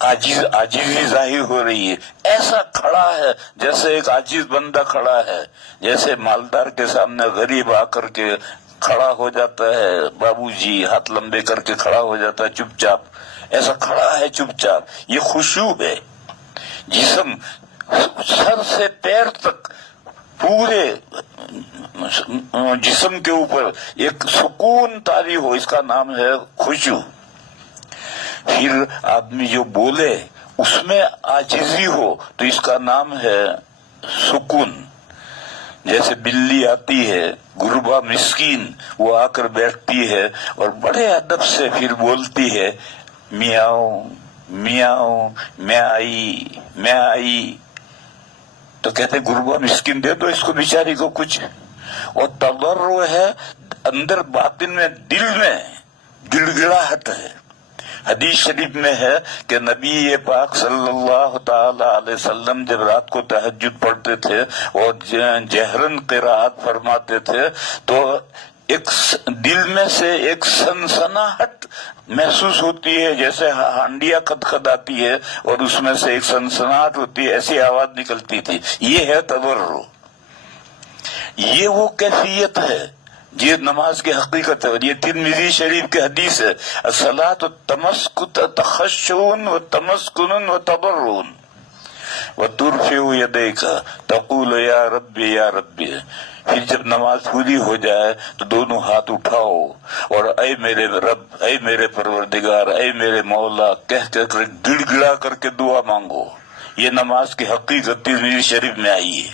عاجزی ظاہر ہو رہی ہے، ایسا کھڑا ہے جیسے ایک عاجز بندہ کھڑا ہے، جیسے مالدار کے سامنے غریب آ کر کے کھڑا ہو جاتا ہے، بابو جی ہاتھ لمبے کر کے کھڑا ہو جاتا ہے چپ چاپ، ایسا کھڑا ہے چپ چاپ. یہ خشوع ہے. جسم سر سے پیر تک پورے جسم کے اوپر ایک سکون طاری ہو، اس کا نام ہے خشوع. پھر آدمی جو بولے اس میں عاجزی ہو تو اس کا نام ہے سکون. جیسے بلی آتی ہے غربا مسکین، وہ آ کر بیٹھتی ہے اور بڑے ادب سے پھر بولتی ہے میاؤ میاؤ، میں آئی میں آئی، تو کہتے غربا مسکین دے دو اس کو بیچاری کو کچھ. اور تضرع ہے اندر باطن میں، دل میں گڑ گڑاہٹ ہے. حدیث شریف میں ہے کہ نبی پاک صلی اللہ تعالی علیہ وسلم جب رات کو تہجد پڑھتے تھے اور جہرن قرات فرماتے تھے تو ایک دل میں سے ایک سنسناہٹ محسوس ہوتی ہے، جیسے ہانڈیاں کھدکھداتی ہے اور اس میں سے ایک سنسناہٹ ہوتی ہے، ایسی آواز نکلتی تھی. یہ ہے تضرع. یہ وہ کیفیت ہے، یہ نماز کی حقیقت ہے. اور یہ ترمذی شریف کی حدیث ہے، الصلاۃ تمسکن تخشع وتمسکن وتضرع وترفع یدیک تقول یا ربی یا ربی. پھر جب نماز پوری ہو جائے تو دونوں ہاتھ اٹھاؤ اور اے میرے رب، اے میرے پروردگار، اے میرے مولا کہہ کر گڑ گڑا کر کے دعا مانگو. یہ نماز کی حقیقت ترمذی شریف میں آئی ہے.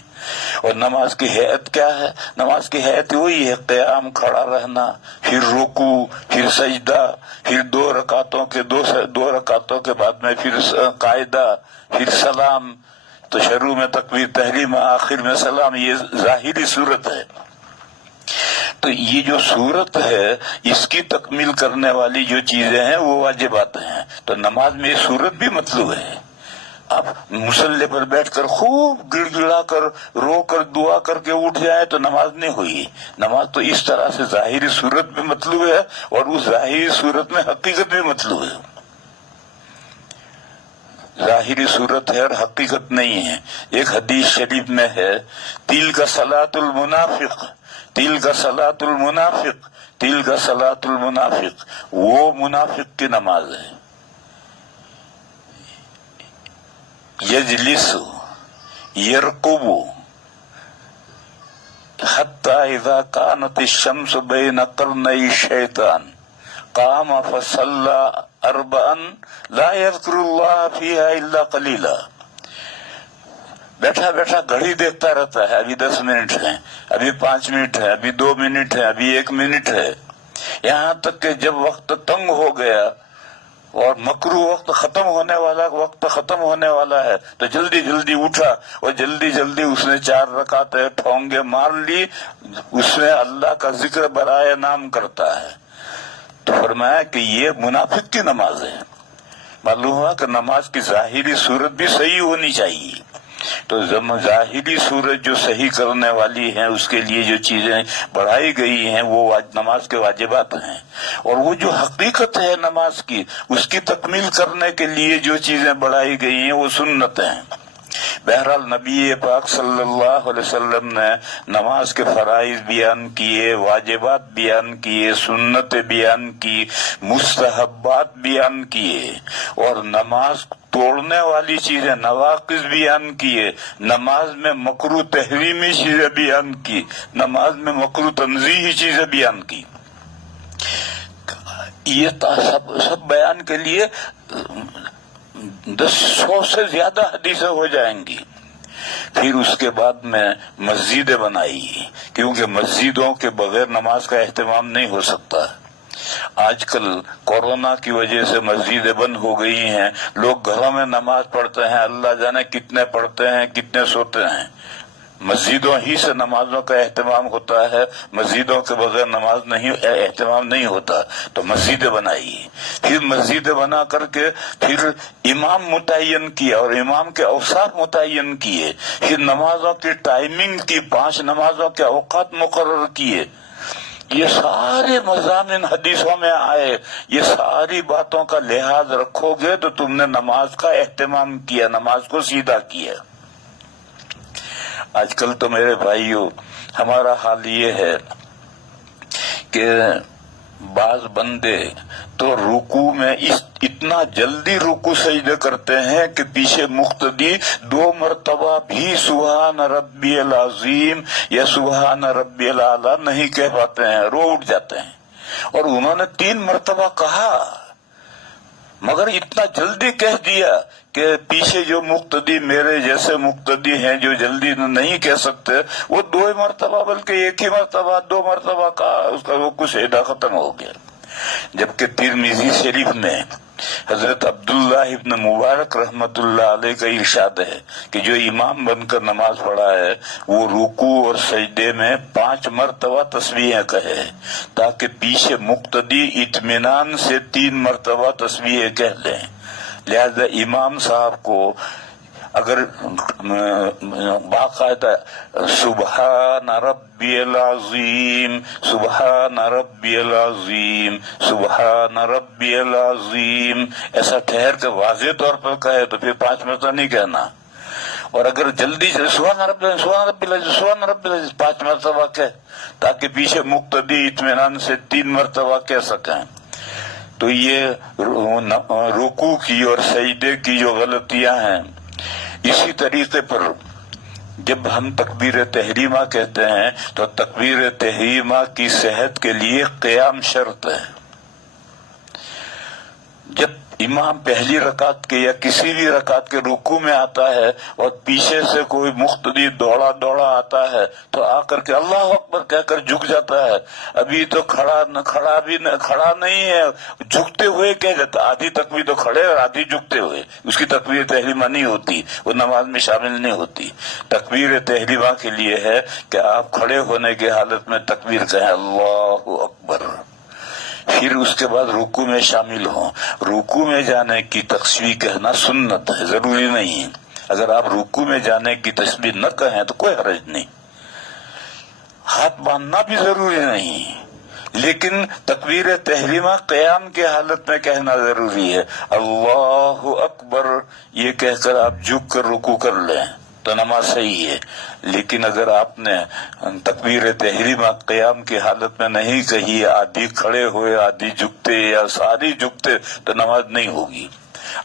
اور نماز کی ہیئت کیا ہے؟ نماز کی ہیئت وہی ہے، قیام کھڑا رہنا، پھر رکوع، پھر سجدہ، پھر دو رکعتوں کے بعد میں پھر قاعدہ، پھر سلام. تو شروع میں تکبیر تحریم، آخر میں سلام. یہ ظاہری صورت ہے. تو یہ جو صورت ہے اس کی تکمیل کرنے والی جو چیزیں ہیں وہ واجبات ہیں. تو نماز میں یہ صورت بھی مطلوب ہے. آپ مصلی پر بیٹھ کر خوب گڑ گڑا کر رو کر دعا کر کے اٹھ جائے تو نماز نہیں ہوئی. نماز تو اس طرح سے ظاہری صورت بھی مطلوب ہے اور اس ظاہری صورت میں حقیقت بھی مطلوب ہے. ظاہری صورت ہے اور حقیقت نہیں ہے. ایک حدیث شریف میں ہے تلک صلاۃ المنافق، تلک صلاۃ المنافق، تلک صلاۃ المنافق. وہ منافق کی نماز ہے. یجلس یرقب حتی اذا کانت الشمس بین قرنی الشیطان قام فصلی اربعا لا یذکر اللہ فیہا الا قلیلا. بیٹھا بیٹھا گھڑی دیکھتا رہتا ہے، ابھی 10 منٹ ہیں، ابھی 5 منٹ ہے، ابھی 2 منٹ ہے، ابھی 1 منٹ ہے، یہاں تک کہ جب وقت تنگ ہو گیا اور مکروہ وقت ختم ہونے والا ہے تو جلدی جلدی اٹھا اور جلدی جلدی اس نے 4 رکعتیں ٹھونگے مار لی، اس میں اللہ کا ذکر برائے نام کرتا ہے۔ تو فرمایا کہ یہ منافق کی نماز ہے۔ معلوم ہوا کہ نماز کی ظاہری صورت بھی صحیح ہونی چاہیے، تو ظاہری صورت جو صحیح کرنے والی ہے اس کے لیے جو چیزیں بڑھائی گئی ہیں وہ نماز کے واجبات ہیں، اور وہ جو حقیقت ہے نماز کی اس کی تکمیل کرنے کے لیے جو چیزیں بڑھائی گئی ہیں وہ سنت ہیں۔ بہرحال نبی پاک صلی اللہ علیہ وسلم نے نماز کے فرائض بیان کیے، واجبات بیان کیے، سنت بیان کی، مستحبات بیان کیے، اور نماز توڑنے والی چیزیں نواقض بیان کیے، نماز میں مکروہ تحریمی چیزیں بیان کی، نماز میں مکروہ تنزیہی چیزیں بیان کی۔ یہ سب بیان کے لیے 100 سے زیادہ حدیثیں ہو جائیں گی۔ پھر اس کے بعد میں مسجدیں بنائی، کیونکہ مسجدوں کے بغیر نماز کا اہتمام نہیں ہو سکتا۔ آج کل کورونا کی وجہ سے مسجدیں بند ہو گئی ہیں، لوگ گھروں میں نماز پڑھتے ہیں، اللہ جانے کتنے پڑھتے ہیں کتنے سوتے ہیں۔ مسجدوں ہی سے نمازوں کا اہتمام ہوتا ہے، مسجدوں کے بغیر نماز اہتمام نہیں ہوتا، تو مسجدیں بنائی۔ پھر مسجدیں بنا کر کے پھر امام متعین کیا اور امام کے اوصاف متعین کیے، پھر نمازوں کی ٹائمنگ کی، 5 نمازوں کے اوقات مقرر کیے۔ یہ سارے مضامین حدیثوں میں آئے، یہ ساری باتوں کا لحاظ رکھو گے تو تم نے نماز کا اہتمام کیا، نماز کو سیدھا کیا۔ آج کل تو میرے بھائیوں ہمارا حال یہ ہے کہ بعض بندے تو رکوع میں اتنا جلدی رکوع سجدے کرتے ہیں کہ پیچھے مقتدی 2 مرتبہ بھی سبحان ربی العظیم یا سبحان ربی الاعلی نہیں کہہ پاتے ہیں، رو اٹھ جاتے ہیں، اور انہوں نے 3 مرتبہ کہا مگر اتنا جلدی کہہ دیا کہ پیچھے جو مقتدی میرے جیسے مقتدی ہیں جو جلدی نہیں کہہ سکتے، وہ 2 مرتبہ بلکہ 1 ہی مرتبہ 2 مرتبہ کہا، اس کا وہ کچھ عیدہ ختم ہو گیا۔ جبکہ ترمذی شریف میں حضرت عبداللہ ابن مبارک رحمت اللہ علیہ کا ارشاد ہے کہ جو امام بن کر نماز پڑھا ہے وہ رکوع اور سجدے میں 5 مرتبہ تسبیحیں کہے تاکہ پیچھے مقتدی اطمینان سے 3 مرتبہ تسبیحیں کہہ لیں۔ لہذا امام صاحب کو اگر باقاعدہ سبحان ربی العظیم سبحان ربی العظیم سبحان ربی العظیم ایسا ٹھہر کے واضح طور پر کہے تو پھر 5 مرتبہ نہیں کہنا، اور اگر جلدی سے سبحان ربی العظیم سبحان ربی العظیم سبحان ربی العظیم 5 مرتبہ کہے تاکہ پیچھے مقتدی اطمینان سے 3 مرتبہ کہہ سکیں۔ تو یہ رکوع کی اور سجدے کی جو غلطیاں ہیں، اسی طریقے پر جب ہم تکبیر تحریمہ کہتے ہیں تو تکبیر تحریمہ کی صحت کے لیے قیام شرط ہے۔ جب امام پہلی رکعت کے یا کسی بھی رکعت کے رکوع میں آتا ہے اور پیچھے سے کوئی مقتدی دوڑا آتا ہے تو آ کر کے اللہ اکبر کہہ کر جھک جاتا ہے، ابھی تو کھڑا نہیں ہے، جھکتے ہوئے کہہ جاتا، آدھی تکبیر تو کھڑے اور آدھی جھکتے ہوئے، اس کی تکبیر تحریمہ نہیں ہوتی، وہ نماز میں شامل نہیں ہوتی۔ تکبیر تحریمہ کے لیے ہے کہ آپ کھڑے ہونے کی حالت میں تکبیر کہیں اللہ اکبر، پھر اس کے بعد رکوع میں شامل ہوں۔ رکوع میں جانے کی تسبیح کہنا سنت ہے، ضروری نہیں ہے۔ اگر آپ رکوع میں جانے کی تسبیح نہ کہیں تو کوئی حرج نہیں، ہاتھ باندھنا بھی ضروری نہیں، لیکن تکبیر تحریمہ قیام کی حالت میں کہنا ضروری ہے۔ اللہ اکبر یہ کہہ کر آپ جھک کر رکوع کر لیں تو نماز صحیح ہے، لیکن اگر آپ نے تکبیر تحریمہ قیام کی حالت میں نہیں کہی، آدھی کھڑے ہوئے آدھی جھکتے یا ساری جھکتے تو نماز نہیں ہوگی۔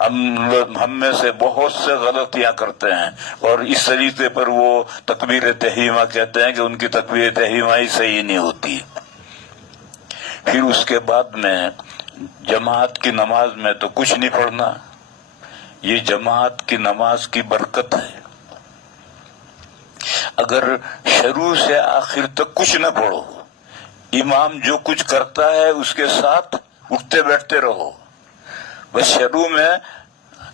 ہم میں سے بہت سے غلطیاں کرتے ہیں اور اس طریقے پر وہ تکبیر تحریمہ کہتے ہیں کہ ان کی تکبیر تحریمہ ہی صحیح نہیں ہوتی۔ پھر اس کے بعد میں جماعت کی نماز میں تو کچھ نہیں پڑھنا، یہ جماعت کی نماز کی برکت ہے۔ اگر شروع سے آخر تک کچھ نہ پڑھو، امام جو کچھ کرتا ہے اس کے ساتھ اٹھتے بیٹھتے رہو، بس شروع میں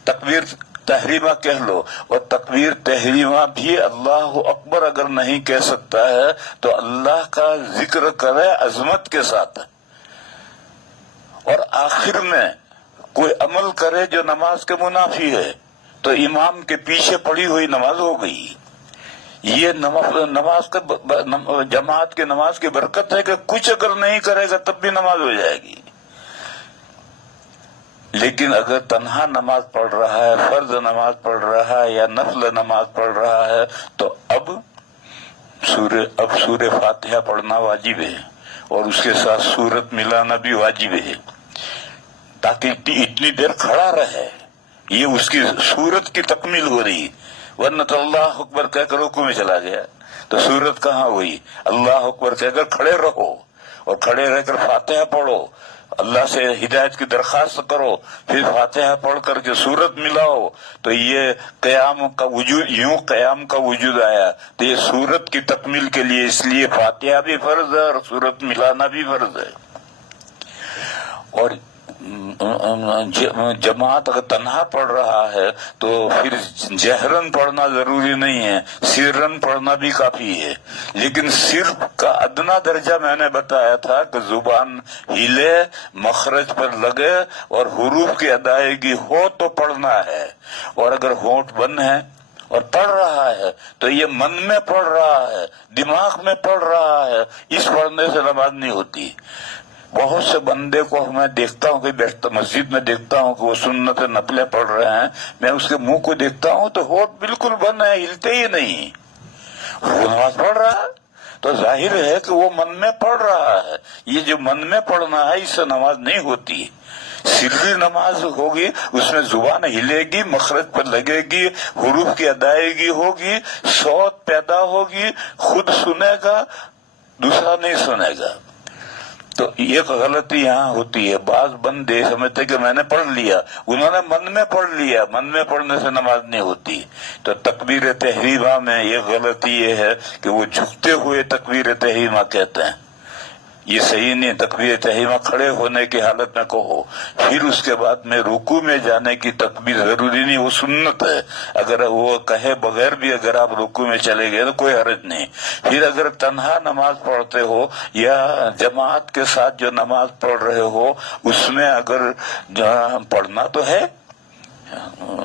تکبیر تحریمہ کہہ لو، اور تکبیر تحریمہ بھی اللہ اکبر اگر نہیں کہہ سکتا ہے تو اللہ کا ذکر کرے عظمت کے ساتھ، اور آخر میں کوئی عمل کرے جو نماز کے منافی ہے تو امام کے پیچھے پڑی ہوئی نماز ہو گئی۔ یہ نماز کا جماعت کی نماز کی برکت ہے کہ کچھ اگر نہیں کرے گا تب بھی نماز ہو جائے گی، لیکن اگر تنہا نماز پڑھ رہا ہے، فرض نماز پڑھ رہا ہے یا نفل نماز پڑھ رہا ہے تو اب سورہ فاتحہ پڑھنا واجب ہے، اور اس کے ساتھ سورت ملانا بھی واجب ہے، تاکہ اتنی دیر کھڑا رہے، یہ اس کی سورت کی تکمیل ہو رہی، ورنہ تو اللہ اکبر کہہ کر رکوع میں چلا گیا تو سورت کہاں ہوئی؟ اللہ اکبر کہہ کر کھڑے رہو، اور کھڑے رہ کر فاتحہ پڑھو، اللہ سے ہدایت کی درخواست کرو، پھر فاتحہ پڑھ کر کے سورت ملاؤ، تو یہ قیام کا وجود، یوں قیام کا وجود آیا۔ تو یہ سورت کی تکمیل کے لیے اس لیے فاتحہ بھی فرض ہے اور سورت ملانا بھی فرض ہے۔ اور جماعت اگر تنہا پڑھ رہا ہے تو پھر جہرن پڑھنا ضروری نہیں ہے، سرن پڑھنا بھی کافی ہے، لیکن سر کا ادنا درجہ میں نے بتایا تھا کہ زبان ہلے، مخرج پر لگے اور حروف کی ادائیگی ہو تو پڑھنا ہے، اور اگر ہونٹ بند ہے اور پڑھ رہا ہے تو یہ من میں پڑھ رہا ہے، دماغ میں پڑھ رہا ہے، اس پڑھنے سے نماز نہیں ہوتی۔ بہت سے بندے کو میں دیکھتا ہوں کہ بیٹھتا مسجد میں دیکھتا ہوں کہ وہ سنت نفلیں پڑھ رہے ہیں، میں اس کے منہ کو دیکھتا ہوں تو ہونٹ بالکل بند ہے، ہلتے ہی نہیں، وہ نماز پڑھ رہا ہے، تو ظاہر ہے کہ وہ من میں پڑھ رہا ہے۔ یہ جو من میں پڑھنا ہے اس سے نماز نہیں ہوتی۔ سری نماز ہوگی، اس میں زبان ہلے گی، مخرج پر لگے گی، حروف کی ادائیگی ہوگی، صوت پیدا ہوگی، خود سنے گا، دوسرا نہیں سنے گا۔ تو ایک غلطی یہاں ہوتی ہے، بعض بندے سمجھتے کہ میں نے پڑھ لیا، انہوں نے من میں پڑھ لیا، من میں پڑھنے سے نماز نہیں ہوتی۔ تو تکبیر تحریمہ میں یہ غلطی یہ ہے کہ وہ جھکتے ہوئے تکبیر تحریمہ کہتے ہیں، یہ صحیح نہیں۔ تکبیر تحریمہ کھڑے ہونے کی حالت میں کہو، پھر اس کے بعد میں رکوع میں جانے کی تکبیر ضروری نہیں، وہ سنت ہے، اگر وہ کہے بغیر بھی اگر آپ رکوع میں چلے گئے تو کوئی حرج نہیں۔ پھر اگر تنہا نماز پڑھتے ہو یا جماعت کے ساتھ جو نماز پڑھ رہے ہو اس میں اگر پڑھنا تو ہے،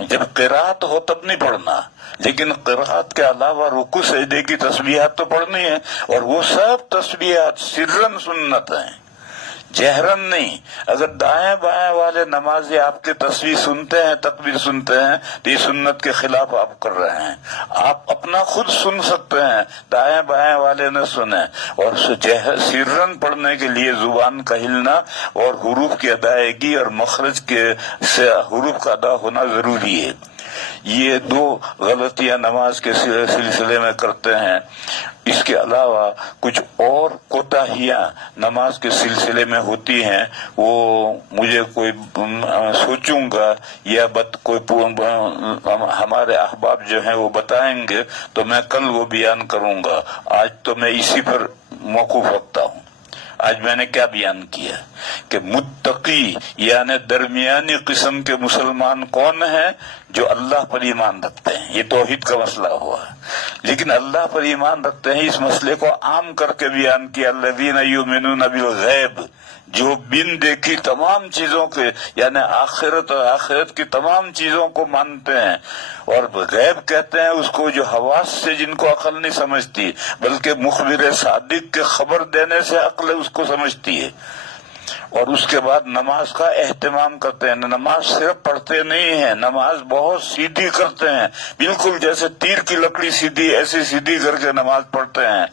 جب قرات ہو تب نہیں پڑھنا، لیکن قرات کے علاوہ رکوع سجدے کی تسبیحات تو پڑھنی ہے، اور وہ سب تسبیحات سرن سنت ہیں، جہرن نہیں۔ اگر دائیں بائیں والے نمازی آپ کی تسبیح سنتے ہیں، تکبیر سنتے ہیں، تو یہ سنت کے خلاف آپ کر رہے ہیں۔ آپ اپنا خود سن سکتے ہیں، دائیں بائیں والے نہ سنیں، اور سرن پڑھنے کے لیے زبان کا ہلنا اور حروف کی ادائیگی اور مخرج کے سے حروف کا ادا ہونا ضروری ہے۔ یہ دو غلطیاں نماز کے سلسلے میں کرتے ہیں۔ اس کے علاوہ کچھ اور کوتاہیاں نماز کے سلسلے میں ہوتی ہیں، وہ مجھے کوئی سوچوں گا یا ہمارے احباب جو ہیں وہ بتائیں گے تو میں کل وہ بیان کروں گا۔ آج تو میں اسی پر موقوف رکھتا ہوں۔ آج میں نے کیا بیان کیا کہ متقی یعنی درمیانی قسم کے مسلمان کون ہیں؟ جو اللہ پر ایمان رکھتے ہیں، یہ توحید کا مسئلہ ہوا، لیکن اللہ پر ایمان رکھتے ہیں، اس مسئلے کو عام کر کے بیان کیا، الذین یؤمنون بالغیب، جو بن دیکھی تمام چیزوں کے یعنی آخرت اور آخرت کی تمام چیزوں کو مانتے ہیں، اور غیب کہتے ہیں اس کو جو حواس سے جن کو عقل نہیں سمجھتی، بلکہ مخبر صادق کے خبر دینے سے عقل اس کو سمجھتی ہے۔ اور اس کے بعد نماز کا اہتمام کرتے ہیں، نماز صرف پڑھتے نہیں ہیں، نماز بہت سیدھی کرتے ہیں، بالکل جیسے تیر کی لکڑی سیدھی، ایسی سیدھی کر کے نماز پڑھتے ہیں۔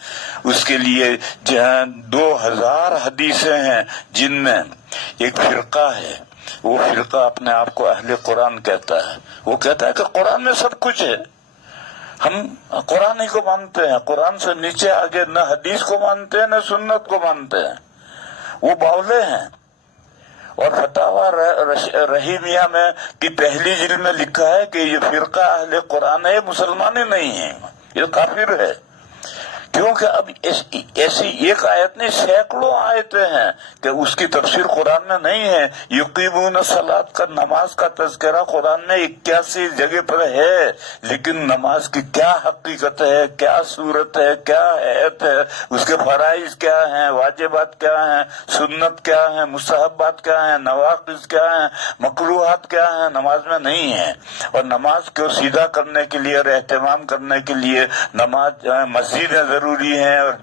اس کے لیے 2000 حدیثیں ہیں، جن میں ایک فرقہ ہے، وہ فرقہ اپنے آپ کو اہل قرآن کہتا ہے، وہ کہتا ہے کہ قرآن میں سب کچھ ہے، ہم قرآن ہی کو مانتے ہیں، قرآن سے نیچے آگے نہ حدیث کو مانتے ہیں نہ سنت کو مانتے ہیں، وہ باولے ہیں۔ اور فتاوی رحیمیہ میں کی پہلی جلد میں لکھا ہے کہ یہ فرقہ اہل قرآن ہے، مسلمان ہی نہیں ہے، یہ کافر ہے، کیونکہ اب ایسی ایک آیت نہیں سینکڑوں آیتیں ہیں کہ اس کی تفسیر قرآن میں نہیں ہے. یقیمون الصلاۃ کا نماز کا تذکرہ قرآن میں 81 جگہ پر ہے، لیکن نماز کی کیا حقیقت ہے، کیا صورت ہے، کیا حیت ہے، اس کے فرائض کیا ہیں، واجبات کیا ہیں، سنت کیا ہیں، مستحبات کیا ہیں، نواقض کیا ہیں، مکروہات کیا ہیں، نماز میں نہیں ہے. اور نماز کو سیدھا کرنے کے لیے اور اہتمام کرنے کے لیے نماز مسجدیں ضروری ہیں، اور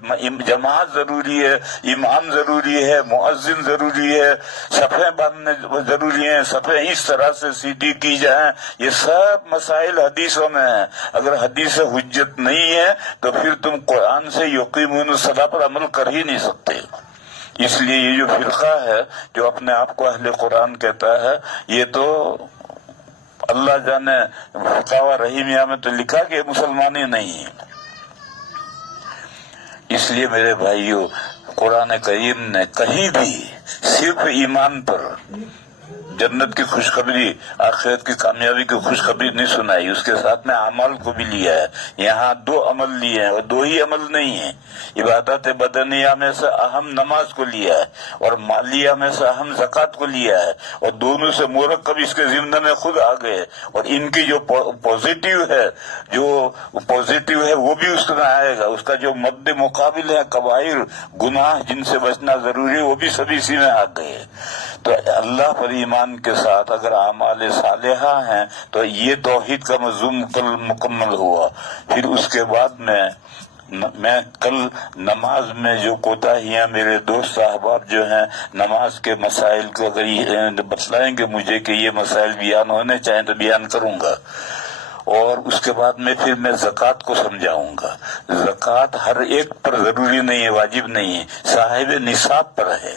جماعت ضروری ہے، امام ضروری ہے، مؤذن ضروری ہے، صفیں باندھنے ضروری ہیں، صفیں اس طرح سے سیدھی کی جائیں. یہ سب مسائل حدیثوں میں ہیں. اگر حدیث حجت نہیں ہے تو پھر تم قرآن سے یقیمون الصلاۃ پر عمل کر ہی نہیں سکتے. اس لیے یہ جو فرقہ ہے جو اپنے آپ کو اہل قرآن کہتا ہے، یہ تو اللہ جانے فتاوی رحیمیہ میں تو لکھا کہ مسلمان ہی نہیں ہے. اس لیے میرے بھائیوں، قرآن کریم نے کہیں بھی صرف ایمان پر جنت کی خوشخبری، آخرت کی کامیابی کی خوشخبری نہیں سنائی، اس کے ساتھ میں اعمال کو بھی لیا ہے. یہاں 2 عمل لیے ہیں، اور 2 ہی عمل نہیں ہیں. عبادت بدنیہ میں سے اہم نماز کو لیا ہے، اور مالیہ میں سے اہم زکوٰۃ کو لیا ہے، اور دونوں سے مرکب اس کے ضمن میں خود آ گئے. اور ان کی جو پازیٹیو ہے وہ بھی اس میں آئے گا. اس کا جو مد مقابل ہے کبائر گناہ جن سے بچنا ضروری ہے، وہ بھی سب اسی میں آ گئے. تو اللہ پر ایمان کے ساتھ اگر اعمال صالحہ ہیں تو یہ توحید کا مضمون مکمل ہوا. پھر اس کے بعد میں کل نماز میں جو کوتاہیاں میرے دوست احباب جو ہیں نماز کے مسائل کو اگر بتلائیں گے مجھے کہ یہ مسائل بیان ہونے چاہیں تو بیان کروں گا. اور اس کے بعد میں پھر میں زکوٰۃ کو سمجھاؤں گا. زکوٰۃ ہر ایک پر ضروری نہیں ہے، واجب نہیں ہے، صاحب نصاب پر ہے.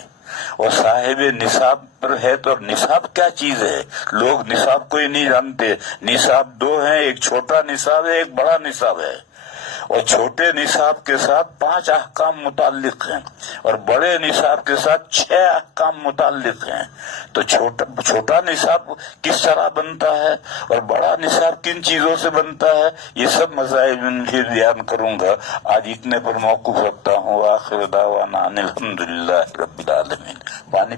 اور صاحب نصاب پر ہے تو نصاب کیا چیز ہے؟ لوگ نصاب کو ہی نہیں جانتے. نصاب 2 ہیں، ایک چھوٹا نصاب ہے، ایک بڑا نصاب ہے. اور چھوٹے نصاب کے ساتھ 5 احکام متعلق ہیں، اور بڑے نصاب کے ساتھ 6 احکام متعلق ہیں. تو چھوٹا نصاب کس طرح بنتا ہے اور بڑا نصاب کن چیزوں سے بنتا ہے، یہ سب مسائل میں بھی بیان کروں گا. آج اتنے پر موقف رکھتا ہوں. آخر دعوانا ان الحمدللہ رب العالمین. پانی